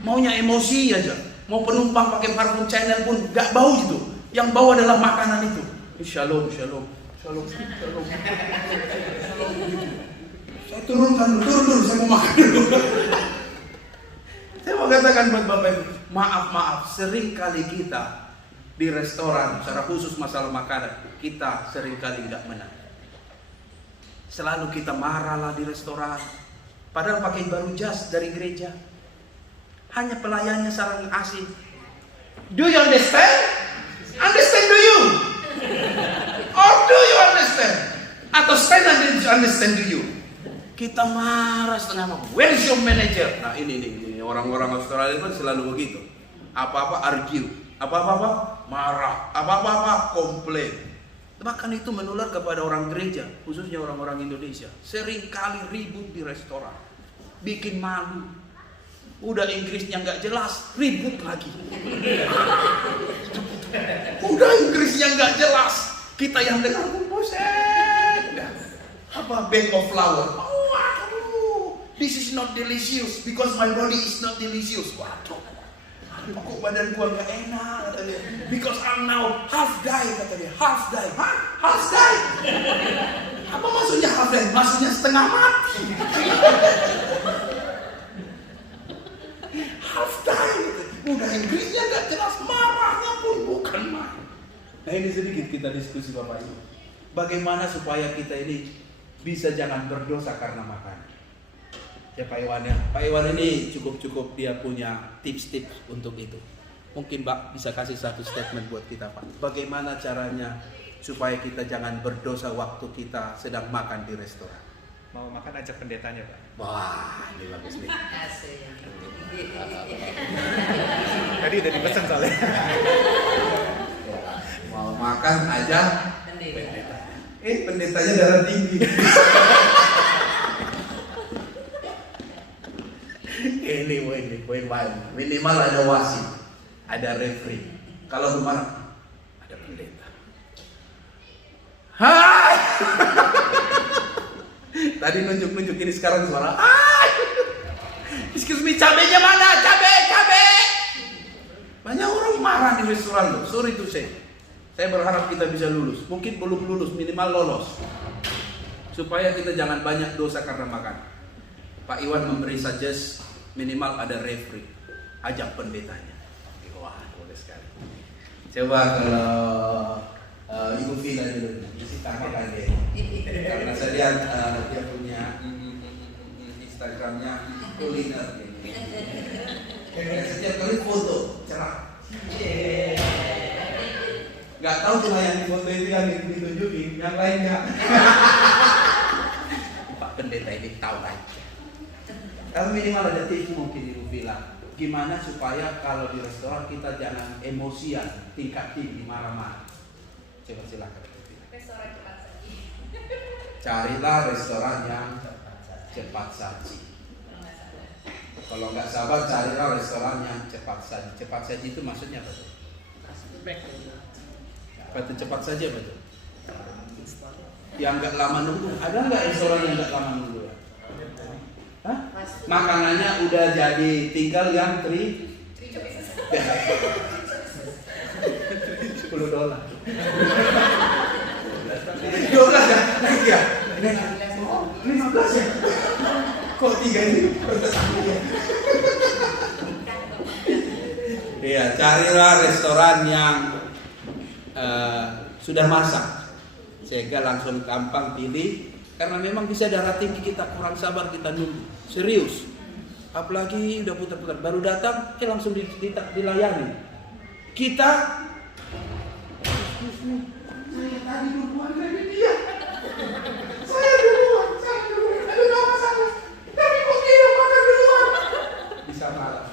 Maunya emosi aja. Mau penumpang pakai parfum Chanel pun gak bau gitu. Yang bau adalah makanan itu. Shalom. Shalom. Saya turun, saya mau makan dulu. Saya mau katakan buat Bapak Ibu, maaf, sering kali kita di restoran, secara khusus masalah makanan, kita sering kali nggak menang. Selalu kita marah lah di restoran, padahal pakai baju jas dari gereja. Hanya pelayannya sarang asing. Do you understand? Understand do you? Or do you understand? Atau stand and understand do you? Kita marah setengah mati. Where is your manager? Nah ini orang-orang Australia itu selalu begitu. Apa-apa argue, apa-apa marah, apa-apa komplain. Bahkan itu menular kepada orang gereja, khususnya orang-orang Indonesia. Sering kali ribut di restoran, bikin malu. Udah Inggrisnya nggak jelas, ribut lagi. Udah Inggrisnya nggak jelas, kita yang dengar bosan. Apa bag of flower? This is not delicious because my body is not delicious. Waduh, kok badan gua nggak enak kata dia. Because I'm now half die kata dia. Half die, half die. Apa maksudnya half die? Maksudnya setengah mati. Half die. Udah Inggrisnya nggak jelas, marahnya pun bukan main. Nah ini sedikit kita diskusi Bapak Ibu. Bagaimana supaya kita ini bisa jangan berdosa karena makan. Ya Pak Iwan ya. Pak Iwan ini cukup dia punya tips-tips untuk itu. Mungkin Pak bisa kasih satu statement buat kita Pak. Bagaimana caranya supaya kita jangan berdosa waktu kita sedang makan di restoran? Mau makan ajak pendetanya Pak. Wah ini bagus nih. Tadi udah dipesan soalnya. Mau makan aja pendeta. Pendetanya darah tinggi. Ini poin minimal ada wasit, ada referee. Kalau kemana ada pendeta. Hai. Tadi nunjuk ini sekarang suara. Hai. Excuse me, cabenya mana? Cabe. Banyak orang marah di restoran loh. Sorry to say. Saya berharap kita bisa lulus. Mungkin belum lulus, minimal lolos. Supaya kita jangan banyak dosa karena makan. Pak Iwan memberi suggest minimal ada referee. Ajak pendetanya. Wah, boleh sekali. Coba kalau Ibu Vina dulu. Isi tambahkan dia. Karena saya lihat dia punya Instagramnya kuliner. Setiap kali foto cerah. Nggak tahu cuma yang di foto itu yang ditunjukin, yang lain nggak. Pak Pendeta ini tahu aja. Tapi minimal ada tips mungkin Ibu bilang. Gimana supaya kalau di restoran kita jangan emosian, tingkat tinggi, marah-marah. Coba silakan. Restoran cepat saji. Carilah restoran yang cepat saji. Kalau nggak sabar, carilah restoran yang cepat saji. Cepat saji itu maksudnya apa tuh? Apa itu cepat saja betul? Yang nggak lama nunggu. Ada nggak restoran yang nggak lama nunggu? Hah? Makanannya udah jadi, tinggal yang $10 $12 ya? Naik ya? Oh, 15 ya? Kok 3 ini? Iya, carilah restoran yang sudah masak sehingga langsung gampang pilih. Karena memang bisa darah tinggi, kita kurang sabar, kita nunggu. Serius. Apalagi udah putar-putar, baru datang, langsung dilayani. Kita, saya tadi duluan dari dia. Saya duluan. Ada nama saya. Tapi kok dia makan duluan? Bisa marah.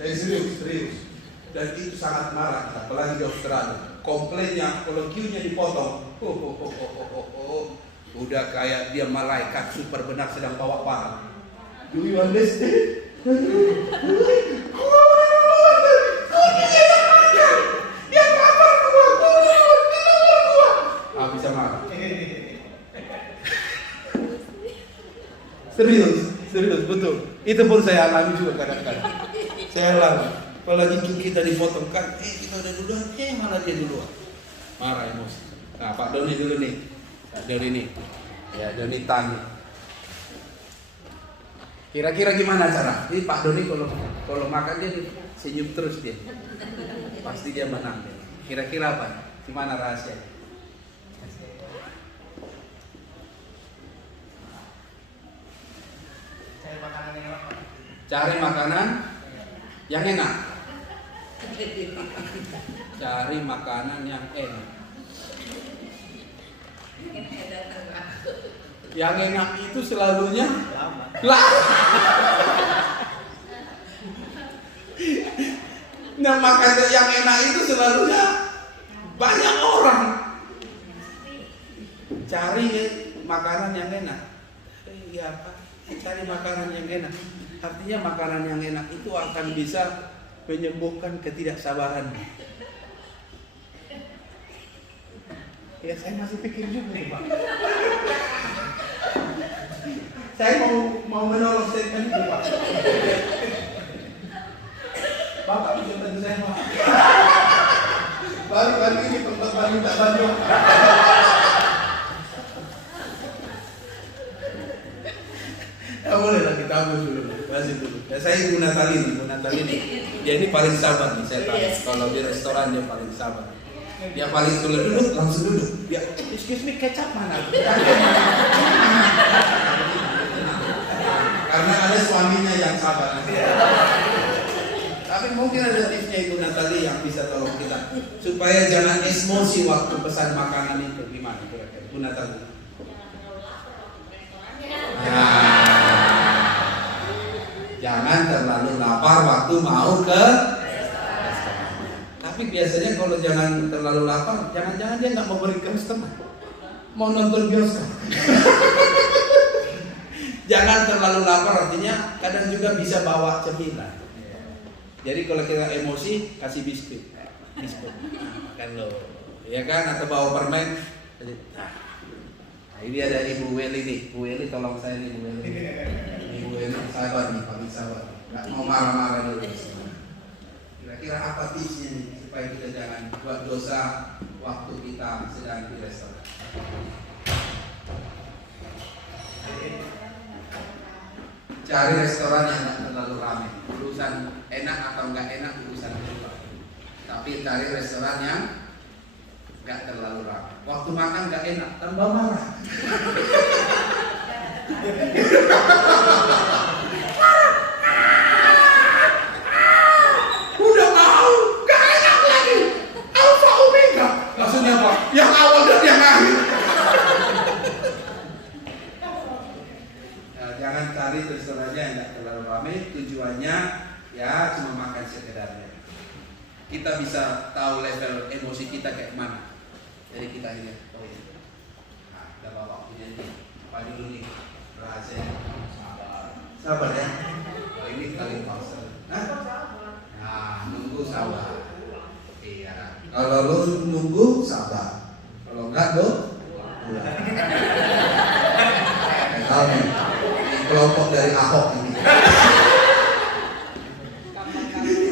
Saya serius. Dan itu sangat marah, apalagi di Australia. Komplainnya, kalau queue-nya dipotong. Udah kayak dia malaikat super benar sedang bawa barang. Do you understand? Bisa marah. Serius betul. Itu pun saya alami juga kadang-kadang. Saya alami. Apalagi kita dipotong kan, kita udah duluan, malah dia duluan. Marah emosi. Nah, Pak Doni dulu nih. Dari ini, ya Doni Tani. Kira-kira gimana cara? Ini Pak Doni kalau makan dia senyum terus dia, pasti dia menang. Kira-kira apa? Gimana rahasia? Cari makanan yang enak. Cari makanan yang enak. Yang enak itu selalunya lama. Nah, makanan yang enak itu selalunya banyak orang. Cari makanan yang enak. Iya apa? Cari makanan yang enak. Artinya makanan yang enak itu akan bisa menyembuhkan ketidaksabaran. Ya saya masih pikir juga nih Pak. Saya mau menolong statement itu Pak. Bapak bisa bantu saya Pak. Baru ini pertemuan minta bantuan. Ya boleh lah kita ambil dulu. Masih dulu. Ya saya Bu Natali nih. Dia ini paling sabar nih saya tahu. Kalau di restoran dia paling sabar. Dia paling sulit duduk, langsung duduk. Dia, excuse me, kecap mana? Karena ada suaminya yang sabar. Tapi mungkin ada tipsnya Ibu Natali yang bisa tolong kita supaya jangan emosi waktu pesan makanan itu. Gimana kira-kira Ibu Natali? Jangan terlalu lapar waktu mau ke. Tapi biasanya kalau jangan terlalu lapar, jangan-jangan dia nggak mau beri customer, mau nonton bioskop. Jangan terlalu lapar, artinya kadang juga bisa bawa cemilan. Jadi kalau kita emosi, kasih biskuit, kan lo, ya kan, atau bawa permen. Nah, ini ada Ibu Weli nih, Bu Weli tolong saya nih Bu Weli. Ibu Weli sabar nih, paling sabar, nggak mau marah-marah dulu. Kira-kira apa tipsnya nih supaya kita jangan buat dosa waktu kita sedang di restoran? Cari restoran yang tidak terlalu ramai. Urusan enak atau enggak enak urusan kedua. Tapi cari restoran yang enggak terlalu ramai. Waktu makan enggak enak, tambah marah. Udah mau, enggak enak lagi. Alfa Omega. Sabar ya. Oh, ini kali pasal. Nah, nunggu sabar. Iya. Kalau lu nunggu sabar. Kalau enggak lu pulang. Tahu nih, ini kelompok dari Ahok ini.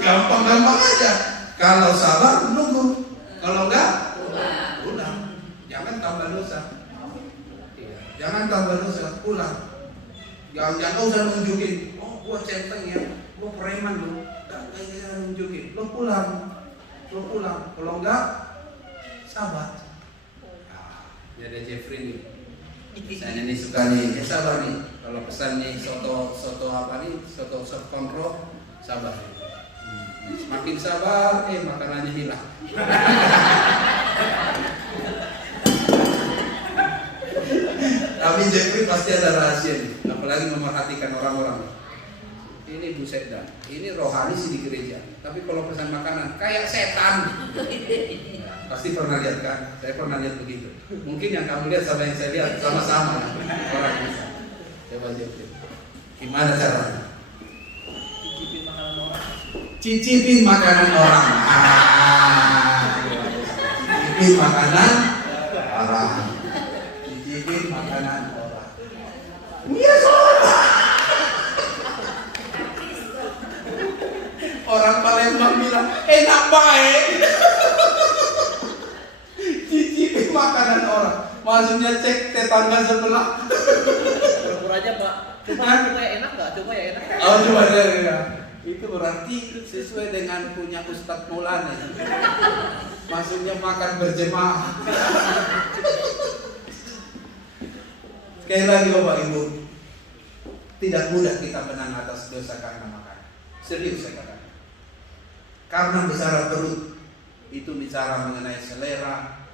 Gampang-gampang aja. Kalau sabar nunggu. Kalau enggak pulang. Jangan tambah dosa. Iya. Jangan tambah dosa, pulang. Jangan usah nunjukin, oh gua centeng ya, gua preman lu. Jangan nunjukin, lo pulang. Kalau enggak, sabar. Ini ada Jeffrey nih. Saya nih suka nih, sabar nih. Kalau pesan nih soto apa nih, soto sop kontrol, sabar. Semakin sabar, makanannya hilang. Tapi Jeffrey pasti ada rahasia nih, apalagi memerhatikan orang-orang. Ini buset dah, ini rohani sih di gereja. Tapi kalau pesan makanan kayak setan. Pasti pernah lihat kan? Saya pernah lihat begitu. Mungkin yang kamu lihat sama yang saya lihat sama-sama orang bisa. Coba Jeffrey, gimana caranya? Cicipin makanan orang. Cicipin makanan orang. Cicipin makanan orang. Iya saudara. Orang Palembang bilang enak baik. Cicipin makanan orang. Maksudnya cek tetangga sebelah. Pura-pura aja Pak. Coba ya enak nggak? Coba ya enak. Oh coba ya. Itu berarti sesuai dengan punya Ustadz Maulana. Maksudnya makan berjemaah. Sekali lagi Bapak Ibu, tidak mudah kita menang atas dosa karena makan. Serius saya katakan. Karena bicara perut itu bicara mengenai selera.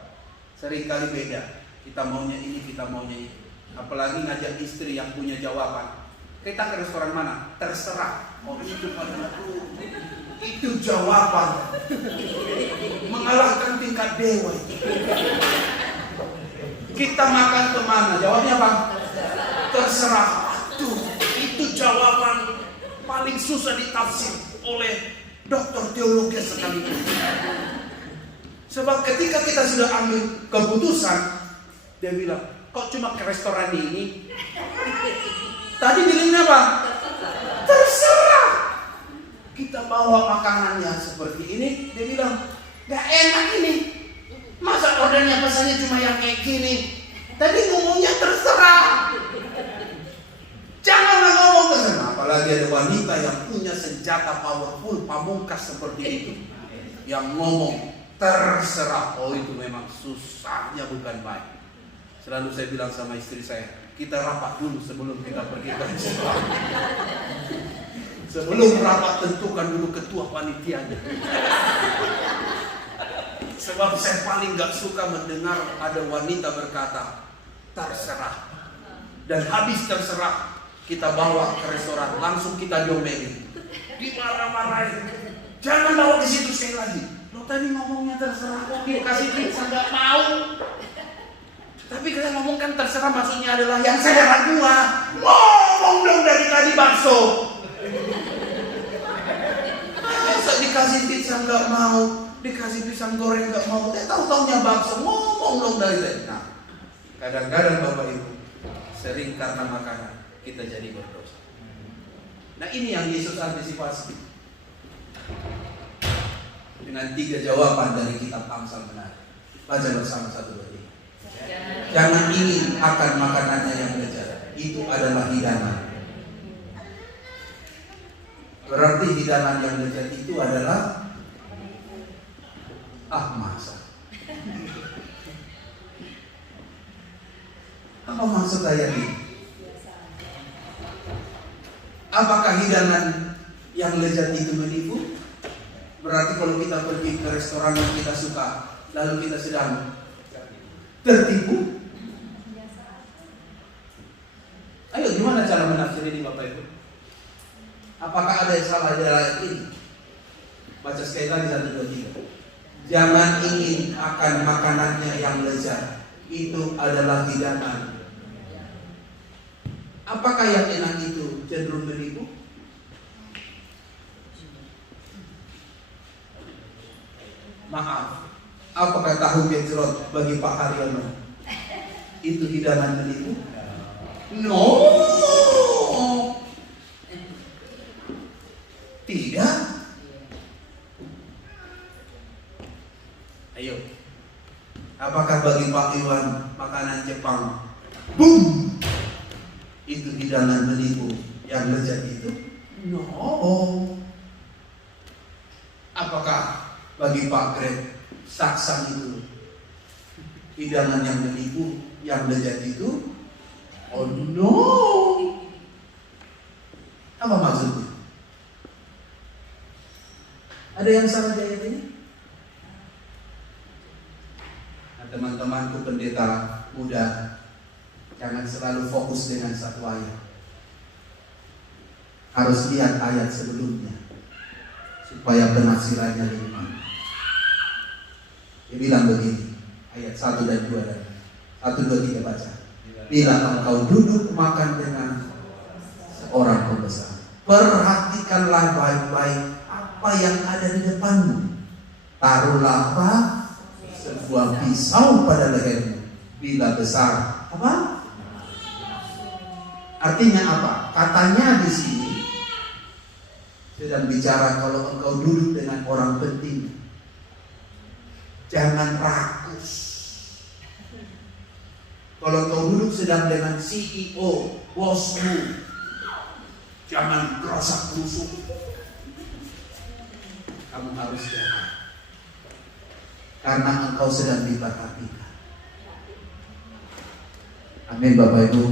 Seringkali beda. Kita maunya ini, kita maunya itu. Apalagi ngajak istri yang punya jawaban. Kita ke restoran mana? Terserah. Oh itu itu jawaban. Mengalahkan tingkat dewa itu. Kita makan kemana? Jawabnya apa? Terserah. Aduh, itu jawaban paling susah ditafsir oleh doktor teologi sekalipun. Sebab ketika kita sudah ambil keputusan, dia bilang, kok cuma ke restoran ini? Tadi bilangnya apa? Terserah. Kita bawa makanan yang seperti ini, dia bilang, gak enak ini. Masa ordernya pesannya cuma yang kayak gini? Tadi ngomongnya terserah. Janganlah ngomong terserah. Apalagi ada wanita yang punya senjata powerful, pamungkas seperti itu, yang ngomong terserah. Oh itu memang susahnya bukan main. Selalu saya bilang sama istri saya, kita rapat dulu sebelum kita pergi ke restoran. Sebelum rapat tentukan dulu ketua panitianya. Sebab saya paling gak suka mendengar ada wanita berkata terserah. Dan habis terserah, kita bawa ke restoran, langsung kita diomelin, dimarah-marahin. Jangan bawa ke situ sekali lagi. Lo tadi ngomongnya terserah, kok dikasih pizza nggak mau. Tapi kita ngomong kan terserah, maksudnya adalah yang selera gua. Ngomong dong dari tadi bakso. Masa dikasih pizza nggak mau, dikasih pisang goreng nggak mau. Tahu-taunya bakso, ngomong dong dari tadi. Nah, kadang-kadang Bapak Ibu, sering karena makanan kita jadi berdosa. Nah ini yang Yesus antisipasi dengan 3 jawaban dari kitab Amsal benar. Baca bersama 1, 2, 3. Jangan ingin akan makanannya yang lezat, itu adalah hidangan. Berarti hidangan yang lezat itu adalah masa. Apa maksud ayat ini? Apakah hidangan yang lezat itu menipu? Berarti kalau kita pergi ke restoran yang kita suka, lalu kita sedang tertipu? Ayo gimana cara menafsir ini Bapak Ibu? Apakah ada yang salah dari ayat ini? Baca sekali lagi 1, 2, 3. Jangan ingin akan makanannya yang lezat, itu adalah hidangan. Apakah yang enak itu? cenderung menipu? Maaf, apakah tahu gejrot bagi Pak Haryono itu hidangan menipu? No, tidak. Ayo, apakah bagi Pak Iwan makanan Jepang, boom, itu hidangan menipu yang lezat itu? No. Apakah bagi Pak Greg saksang itu hidangan yang menipu yang lezat itu? Oh no. Apa maksudnya? Ada yang salah di ayat ini? Nah, teman-temanku pendeta muda, jangan selalu fokus dengan satu ayat. Harus lihat ayat sebelumnya supaya penafsirannya lima. Dia bilang begini, ayat 1 dan 2 dan 1, 2, 3 baca. Bila engkau duduk makan dengan seorang pembesar, perhatikanlah baik-baik apa yang ada di depanmu. Taruhlah apa? Sebuah pisau pada lehermu. Bila besar, apa? Artinya apa? Katanya di sini sedang bicara kalau engkau duduk dengan orang penting, jangan rakus. Kalau kau duduk sedang dengan CEO, bosmu, jangan kerosak rusuk. Kamu harus jaga, karena engkau sedang diperhatikan. Amin Bapak Ibu.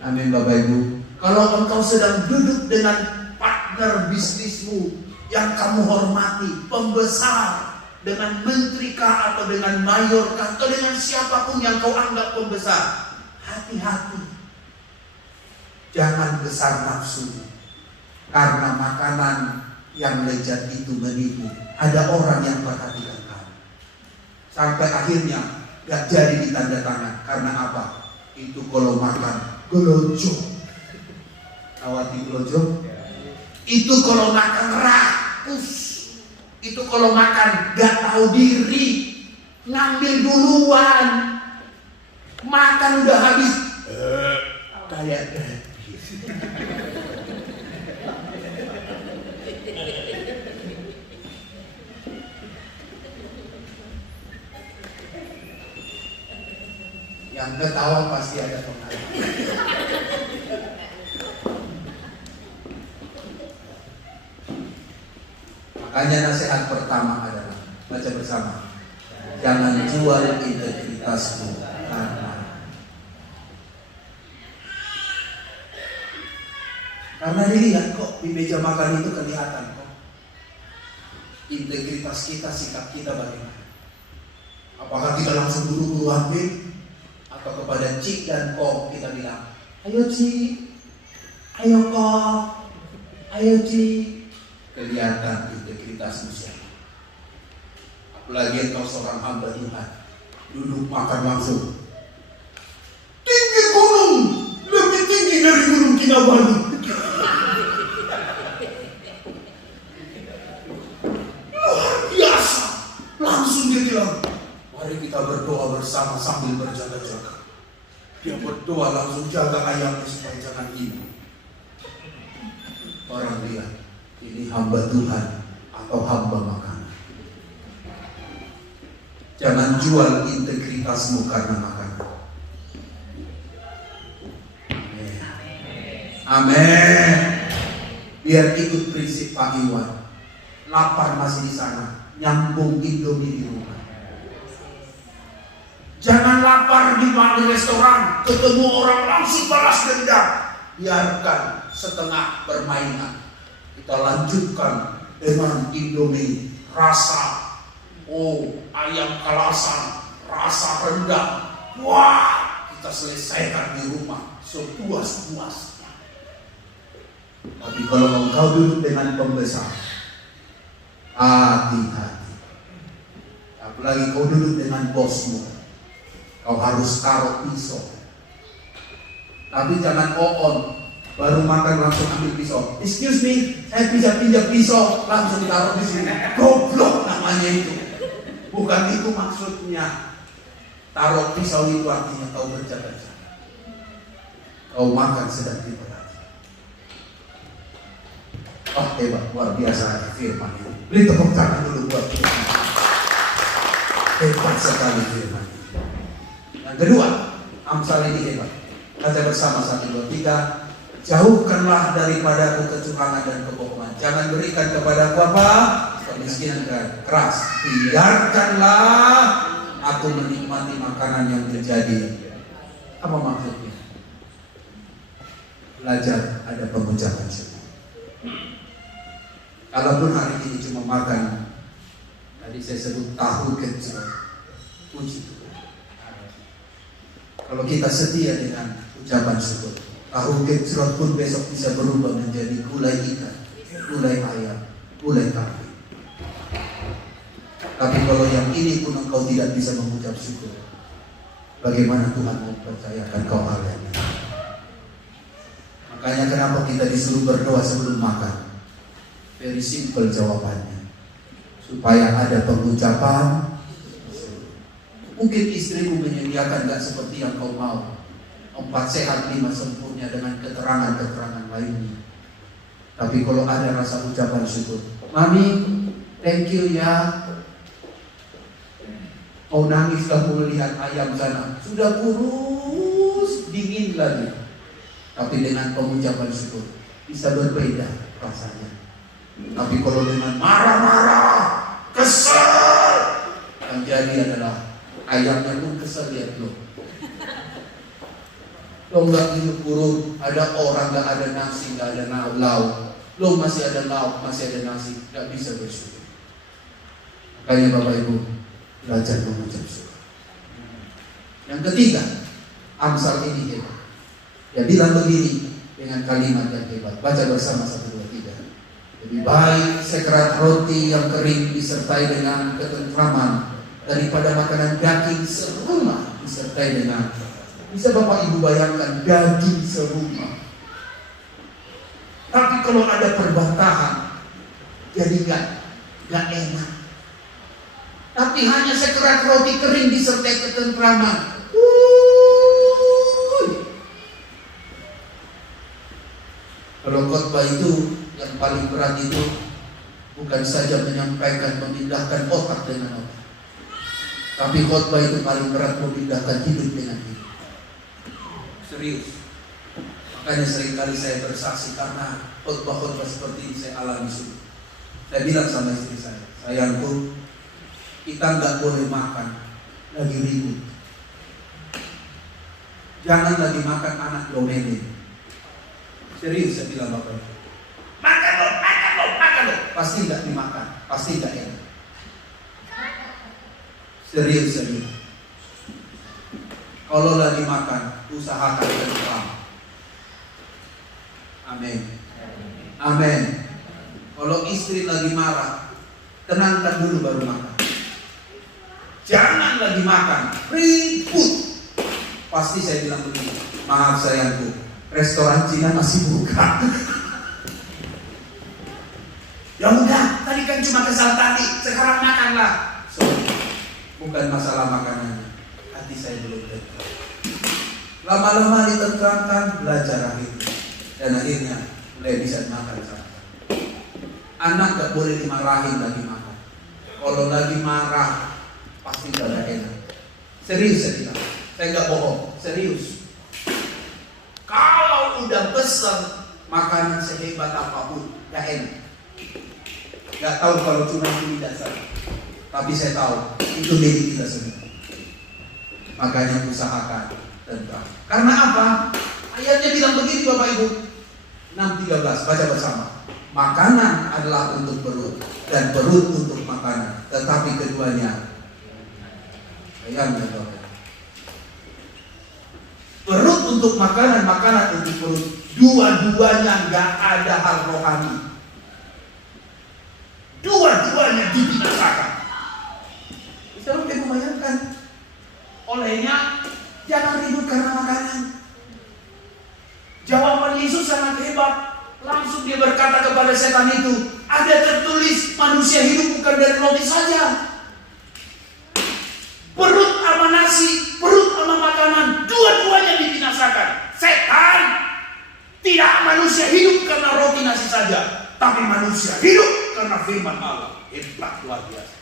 Amin Bapak Ibu. Kalau engkau sedang duduk dengan partner bisnismu yang kamu hormati, pembesar, dengan menteri kah atau dengan mayor kah atau dengan siapapun yang kau anggap pembesar, hati-hati, jangan besar nafsu, karena makanan yang lezat itu menipu. Ada orang yang perhatikan kamu sampai akhirnya gak jadi ditanda tangan. Karena apa? Itu kalau makan gelojo, awati gelojo. Itu kalau makan rakus. Itu kalau makan gak tahu diri, ngambil duluan, makan udah habis, kayak yang ketawa pasti ada pengalaman. Makanya nasihat pertama adalah, baca bersama, jangan jual integritasmu karena dilihat kok di meja makan itu kelihatan kok integritas kita, sikap kita bagaimana. Apakah kita langsung buru-buru ambil, atau kepada Cik dan Kok kita bilang, ayo Cik, ayo Kok, ayo Cik. Kelihatan integritasmu siapa. Apalagi engkau seorang hamba Tuhan, duduk makan langsung. Tinggi gunung, lebih tinggi dari gunung Kinabalu. Luar biasa. Langsung dia bilang, mari kita berdoa bersama sambil berjaga-jaga. Dia berdoa langsung jaga ayamnya supaya jangan hilang. Orang lihat, ini hamba Tuhan atau hamba makanan. Jangan jual integritasmu karena makanan. Amin. Biar ikut prinsip Pak Iwan. Lapar masih di sana, nyambung Indomie di rumah. Jangan lapar di restoran, ketemu orang langsung balas dendam. Biarkan setengah permainan. Kita lanjutkan dengan Indomie rasa ayam kalasan, rasa rendang. Wah, kita selesaikan di rumah sepuas-puasnya. Tapi kalau engkau duduk dengan pembesar, hati-hati. Apalagi kau duduk dengan bosmu, kau harus taruh pisau. Tapi jangan on, Baru makan langsung ambil pisau. Excuse me, saya bisa pinjam pisau, langsung taruh di sini. Goblok namanya itu. Bukan itu maksudnya. Taruh pisau itu artinya kau berjaga-jaga. Kau makan sedang diperhati. Oh hebat, luar biasa firman ini. Beri tepuk tangan dulu buat firman. Hebat sekali firman. Yang kedua, Amsal ini hebat. Baca bersama 1, 2, 3. Jauhkanlah daripadaku kecurangan dan kebohongan. Jangan berikan kepadaku apa? Kemiskinan dan keras. Biarkanlah aku menikmati makanan yang terjadi. Apa maksudnya? Belajar ada pengucapan syukur. Kalaupun hari ini cuma makan, tadi saya sebut tahu gejrot, puji Tuhan. Kalau kita setia dengan ucapan syukur, tahu gejrot pun besok bisa berubah menjadi gulai ikan, gulai ayam, gulai kambing. Tapi kalau yang ini pun engkau tidak bisa mengucap syukur, bagaimana Tuhan mau percayakan kau hal yang ini? Makanya kenapa kita disuruh berdoa sebelum makan? Very simple jawabannya, supaya ada pengucapan. Mungkin istrimu menyediakan gak seperti yang kau mau, 4 sehat 5 sempurna dengan keterangan-keterangan lainnya. Tapi kalau ada rasa ucapan syukur, Mami, thank you ya. Kau nangis kamu melihat ayam sana, sudah kurus, dingin lagi. Tapi dengan pengucapan syukur bisa berbeda rasanya. Tapi kalau dengan marah-marah, kesal, yang jadi adalah ayamnya pun kesal, lihat lo. Lo nggak hidup buruk, ada orang nggak ada nasi, nggak ada lauk. Lo masih ada lauk, masih ada nasi, nggak bisa bersyukur. Makanya Bapak Ibu, belajar mengucap syukur. Yang ketiga, Amsal ini hebat. Dia bilang begini dengan kalimat yang hebat. Baca bersama 1, 2, 3. Lebih baik sekerat roti yang kering disertai dengan ketentraman daripada makanan daging serumah disertai dengan. Bisa Bapak Ibu bayangkan daging serumah. Tapi kalau ada perbatahan, jadi gak enak. Tapi hanya sekerat roti kering disertai ketentraman. Kalau khotbah itu yang paling berat itu bukan saja menyampaikan, memindahkan otak dengan otak, tapi khotbah itu paling berat memindahkan hidup dengan hidup. Serius. Makanya seringkali saya bersaksi karena khotbah-khotbah seperti ini saya alami sendiri. Saya bilang sama istri saya, sayangku, kita nggak boleh makan lagi ribut. Jangan lagi makan anak domelin. Serius saya bilang Bapak, makan lo, pasti nggak dimakan, pasti nggak enak. Serius saya bilang. Kalau lagi makan, usahakan tenang. Amin. Amin. Kalau istri lagi marah, tenangkan dulu baru makan. Jangan lagi makan, ribut. Pasti saya bilang begini, maaf sayangku, restoran Cina masih buka. Ya udah, tadi kan cuma kesal tadi, sekarang makanlah. Sorry, bukan masalah makanannya, hati saya belum tenang. Lama-lama ditenangkan, belajar akhirnya, dan akhirnya mulai bisa makan sama. Anak gak boleh dimarahin lagi makan. Kalau lagi marah, pasti gak ada enak. Serius saya bilang, saya gak bohong, serius. Kalau udah pesen makanan sehebat apapun, gak enak. Gak tahu kalau cuma itu dasar, tapi saya tahu itu diri kita semua. Makanya usahakan tentang. Karena apa? Ayatnya bilang begini Bapak Ibu, 6:13, baca bersama. Makanan adalah untuk perut dan perut untuk makanan, tetapi keduanya ayam dan Bapak. Perut untuk makanan, makanan untuk perut. Dua-duanya gak ada hal rohani. Dua-duanya dibinasakan. Bisa lu membayangkan. Olehnya jangan ribut karena makanan. Jawaban Yesus sangat hebat. Langsung dia berkata kepada setan itu, ada tertulis manusia hidup bukan dari roti saja. Perut sama nasi, perut sama makanan, dua-duanya dibinasakan. Setan, tidak manusia hidup karena roti nasi saja, tapi manusia hidup karena firman Allah. Hebat, luar biasa.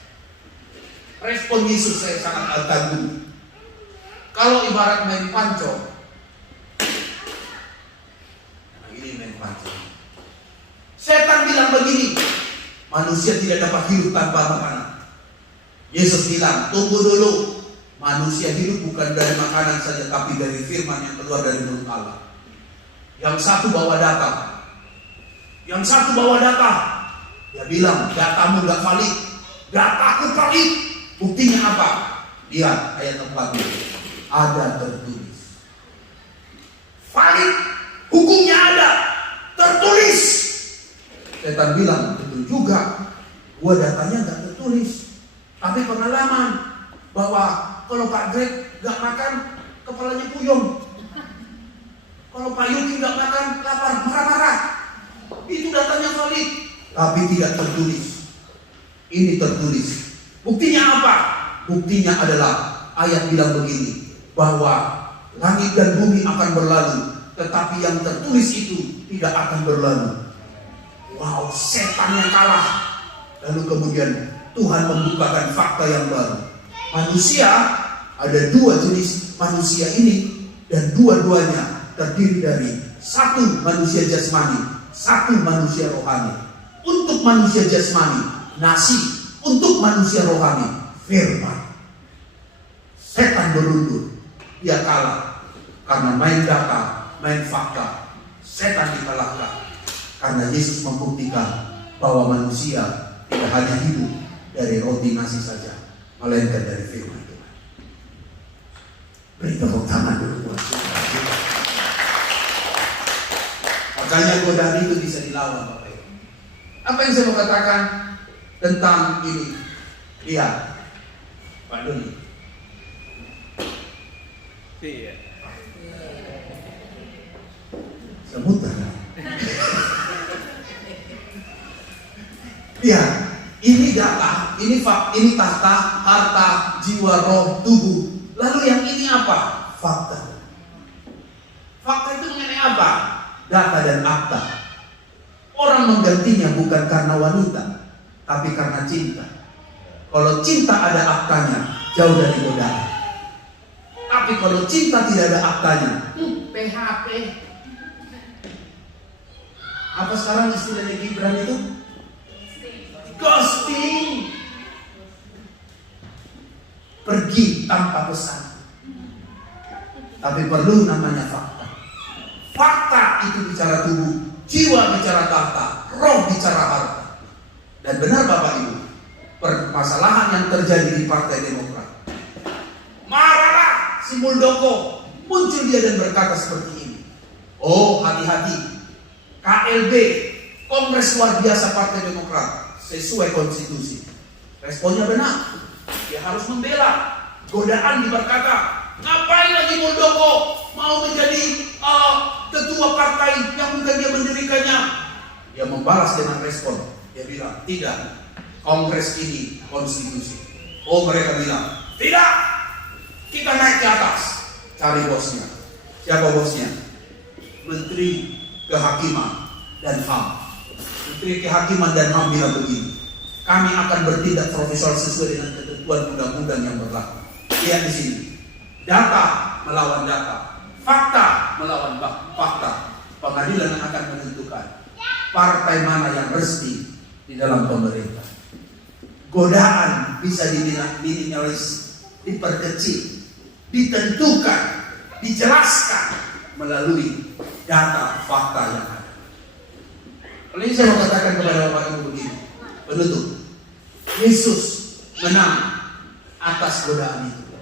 Respon Yesus saya sangat kagum. Kalau ibarat main pancong, nah ini main pancong. Setan bilang begini, manusia tidak dapat hidup tanpa makanan. Yesus bilang, tunggu dulu. Manusia hidup bukan dari makanan saja, tapi dari firman yang keluar dari mulut Allah. Yang satu bawa data. Yang satu bawa data. Dia bilang, datamu gak valid. Dataku valid. Buktinya apa? Lihat ayat 4. Ada tertulis. Valid. Hukumnya ada. Tertulis. Setan bilang, betul juga. Gua datanya gak tertulis. Tapi pengalaman bahwa kalau Pak Greg gak makan, kepalanya puyeng. Kalau Pak Yuki gak makan, lapar, marah-marah. Itu datanya valid. Tapi tidak tertulis. Ini tertulis. Buktinya apa? Buktinya adalah ayat bilang begini, bahwa langit dan bumi akan berlalu, tetapi yang tertulis itu tidak akan berlalu. Wow, setan yang kalah. Lalu kemudian Tuhan membukakan fakta yang baru. Manusia, ada dua jenis manusia ini, dan dua-duanya terdiri dari satu manusia jasmani, satu manusia rohani. Untuk manusia jasmani, nasi. Untuk manusia rohani, firman. Setan berundur, dia kalah karena main data, main fakta. Setan dikalahkan karena Yesus membuktikan bahwa manusia tidak hanya hidup dari roti nasi saja, melainkan dari firman Tuhan. Beri tepuk tangan dulu buat Tuhan. Makanya godaan itu bisa dilawan, Bapak Ibu. Apa yang saya mau katakan tentang ini? Lihat, Pak Doni. Iya. Semutan. Lihat, ini data, ini tahta, harta, jiwa, roh, tubuh. Lalu yang ini apa? Fakta. Fakta itu mengenai apa? Data dan akta. Orang menggantinya bukan karena wanita, tapi karena cinta. Kalau cinta ada aktanya, jauh dari godaan. Tapi kalau cinta tidak ada aktanya, PHP. Apa sekarang istilahnya Gibran itu? Ghosting. Pergi tanpa pesan. Tapi perlu namanya fakta. Fakta itu bicara tubuh, jiwa bicara tahta, roh bicara harta. Dan benar Bapak Ibu, permasalahan yang terjadi di Partai Demokrat. Marahlah si Muldoko, muncul dia dan berkata seperti ini. Oh, hati-hati. KLB, Kongres Luar Biasa Partai Demokrat, sesuai konstitusi. Responnya benar. Dia harus membela. Godaan berkata, ngapain lagi Muldoko mau menjadi ketua partai yang bukan dia mendirikannya? Dia membalas dengan respon. Dia bilang, tidak. Kongres ini konstitusi. Oh, mereka bilang, tidak. Kita naik ke atas, cari bosnya. Siapa bosnya? Menteri Kehakiman dan HAM. Menteri Kehakiman dan HAM bilang begini, kami akan bertindak profesional sesuai dengan ketentuan undang-undang yang berlaku. Lihat di sini, data melawan data, fakta melawan fakta. Pengadilan akan menentukan partai mana yang resmi di dalam pemerintah. Godaan bisa diminimalis, diperkecil, ditentukan, dijelaskan melalui data fakta yang ada. Oleh ini saya mau katakan kepada Bapak Ibu begini, penutup. Yesus menang atas godaan itu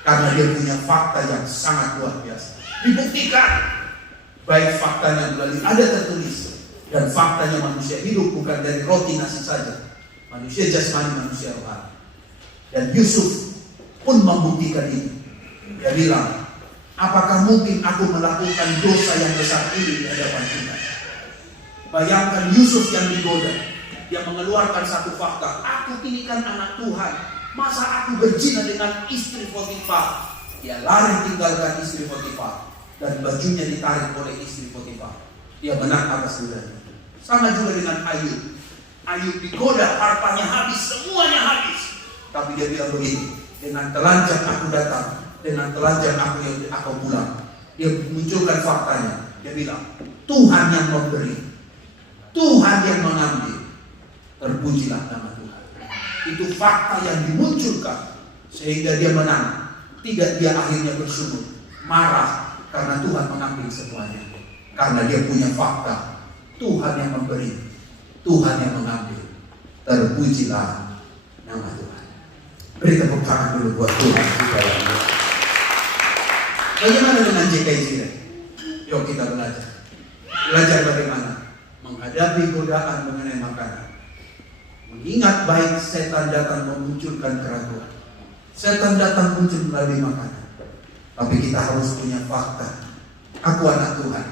karena dia punya fakta yang sangat luar biasa. Dibuktikan, baik faktanya melalui ada tertulis, dan faktanya manusia hidup bukan dari roti nasi saja, manusia jasmani, manusia rohani. Dan Yusuf pun membuktikan ini. Dia bilang, Apakah mungkin aku melakukan dosa yang besar ini di hadapan Tuhan? Bayangkan Yusuf yang digoda. Dia mengeluarkan satu fakta. Aku ini kan anak Tuhan. Masa aku berzina dengan istri Potifar? Dia lari tinggalkan istri Potifar. Dan bajunya ditarik oleh istri Potifar. Dia menang atas godaan. Sama juga dengan Ayub. Ayub digoda, hartanya habis, semuanya habis. Tapi dia bilang begini, dengan telanjang aku datang, dengan telanjang aku pulang. Dia munculkan faktanya. Dia bilang, Tuhan yang memberi, Tuhan yang mengambil. Terpujilah nama Tuhan. Itu fakta yang dimunculkan sehingga dia menang. Tidak dia akhirnya bersyukur, marah karena Tuhan mengambil semuanya. Karena dia punya fakta, Tuhan yang memberi, Tuhan yang mengambil. Terpujilah nama Tuhan. Beri tepuk tangan dulu buat Tuhan. Bagaimana dengan JKJ? Yuk kita belajar. Belajar bagaimana menghadapi godaan mengenai makanan. Mengingat baik setan datang memunculkan keraguan. Setan datang muncul melalui makanan. Tapi kita harus punya fakta. Aku anak Tuhan.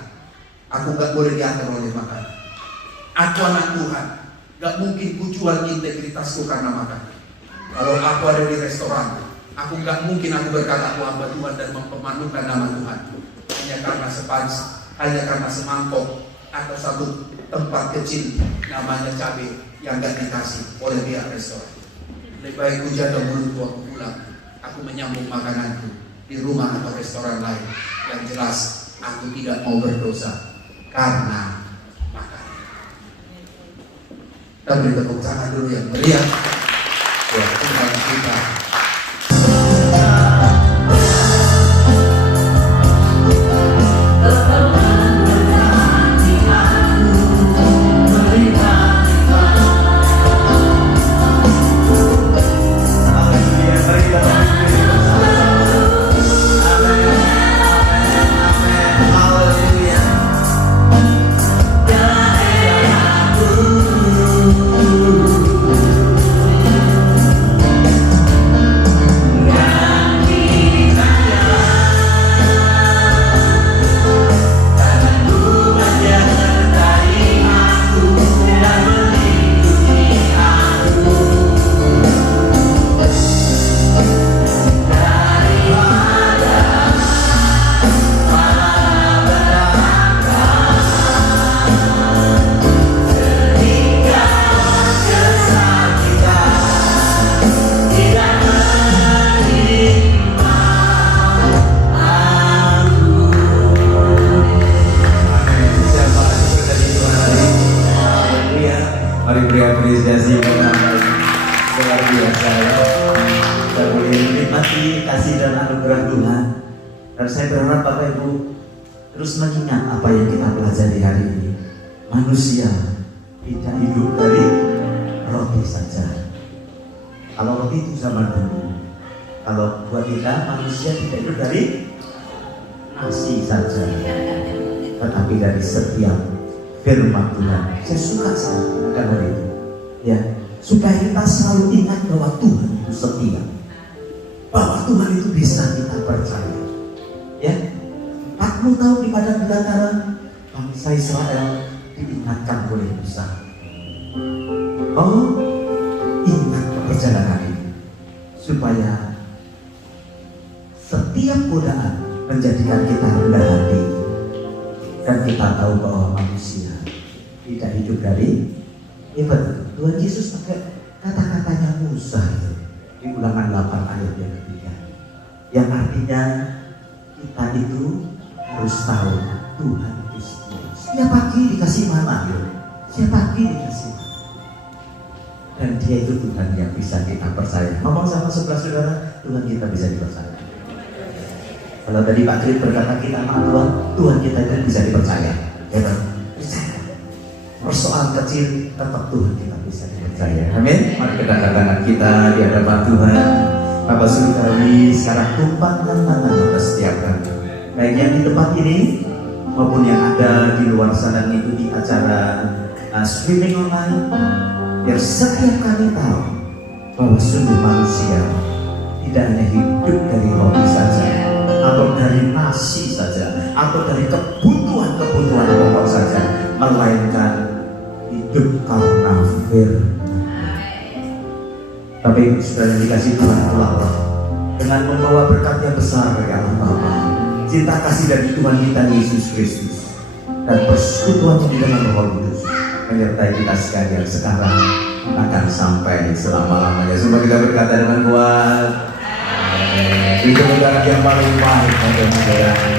Aku gak boleh diatur oleh makanan. Aku anak Tuhan. Gak mungkin ku jual integritasku karena makanan. Kalau aku ada di restoran, aku gak mungkin aku berkata aku hamba Tuhan dan mempermalukan nama Tuhan hanya karena hanya karena semangkok atau satu tempat kecil namanya cabai yang gak dikasih oleh pihak restoran. Lebih baik ku jaga mulutku aku pulang. Aku menyambung makananku di rumah atau restoran lain. Yang jelas aku tidak mau berdosa karena makanan. Kita beri tepuk tangan dulu yang meriah buat Tuhan kita. Mari beri apresiasi karena luar biasa ya. Kita boleh menikmati kasih dan anugerah Tuhan. Dan saya berharap Bapak Ibu terus mengingat apa yang kita pelajari hari ini. Manusia tidak hidup dari roti saja. Kalau roti itu zaman dulu. Kalau buat kita manusia tidak hidup dari nasi saja, tetapi dari setiap firman Tuhan. Saya suka sekali akan itu, ya, supaya kita selalu ingat bahwa Tuhan itu setia, bahwa Tuhan itu bisa kita percaya. Ya, 40 tahun di padang belantara, bangsa Israel diingatkan oleh Musa. Oh, ingat perjalanan ini, supaya setiap godaan menjadikan kita rendah hati, dan kita tahu bahwa manusia tidak hidup dari ibadah. Tuhan Yesus pakai kata-katanya Musa itu di Ulangan 8 ayat yang ketiga, yang artinya kita itu harus tahu Tuhan itu setia. Setiap pagi dikasih mana, setiap pagi dikasih mana, dan Dia itu Tuhan yang bisa kita percaya. Ngomong sama sebelah saudara, Tuhan kita bisa dipercaya. Kalau tadi Pak Krit berkata kita anak Tuhan, Tuhan kita itu bisa dipercaya. Ya kan? Persoalan kecil tetap Tuhan kita bisa dipercaya. Amin. Mari kita angkat tangan kita di hadapan Tuhan. Bapak Surgawi, sekarang tumpahkan tangan kita setiap kami, baik yang di tempat ini maupun yang ada di luar sana mengikuti acara streaming online, biar setiap kami tahu bahwa sungguh manusia tidak hanya hidup dari roti saja, atau dari nasi saja, atau dari kebutuhan-kebutuhan pokok saja, melainkan hidup karena firman. Tapi sudah dikasih Tuhan Allah dengan membawa berkat yang besar bagi Allah Bapa, cinta kasih dari Tuhan kita Yesus Kristus, dan persekutuan di dalam Roh Kudus menyertai kita sekalian sekarang akan sampai selama-lamanya. Semua kita berkata dengan kuat, itu berkat yang paling baik, saudara.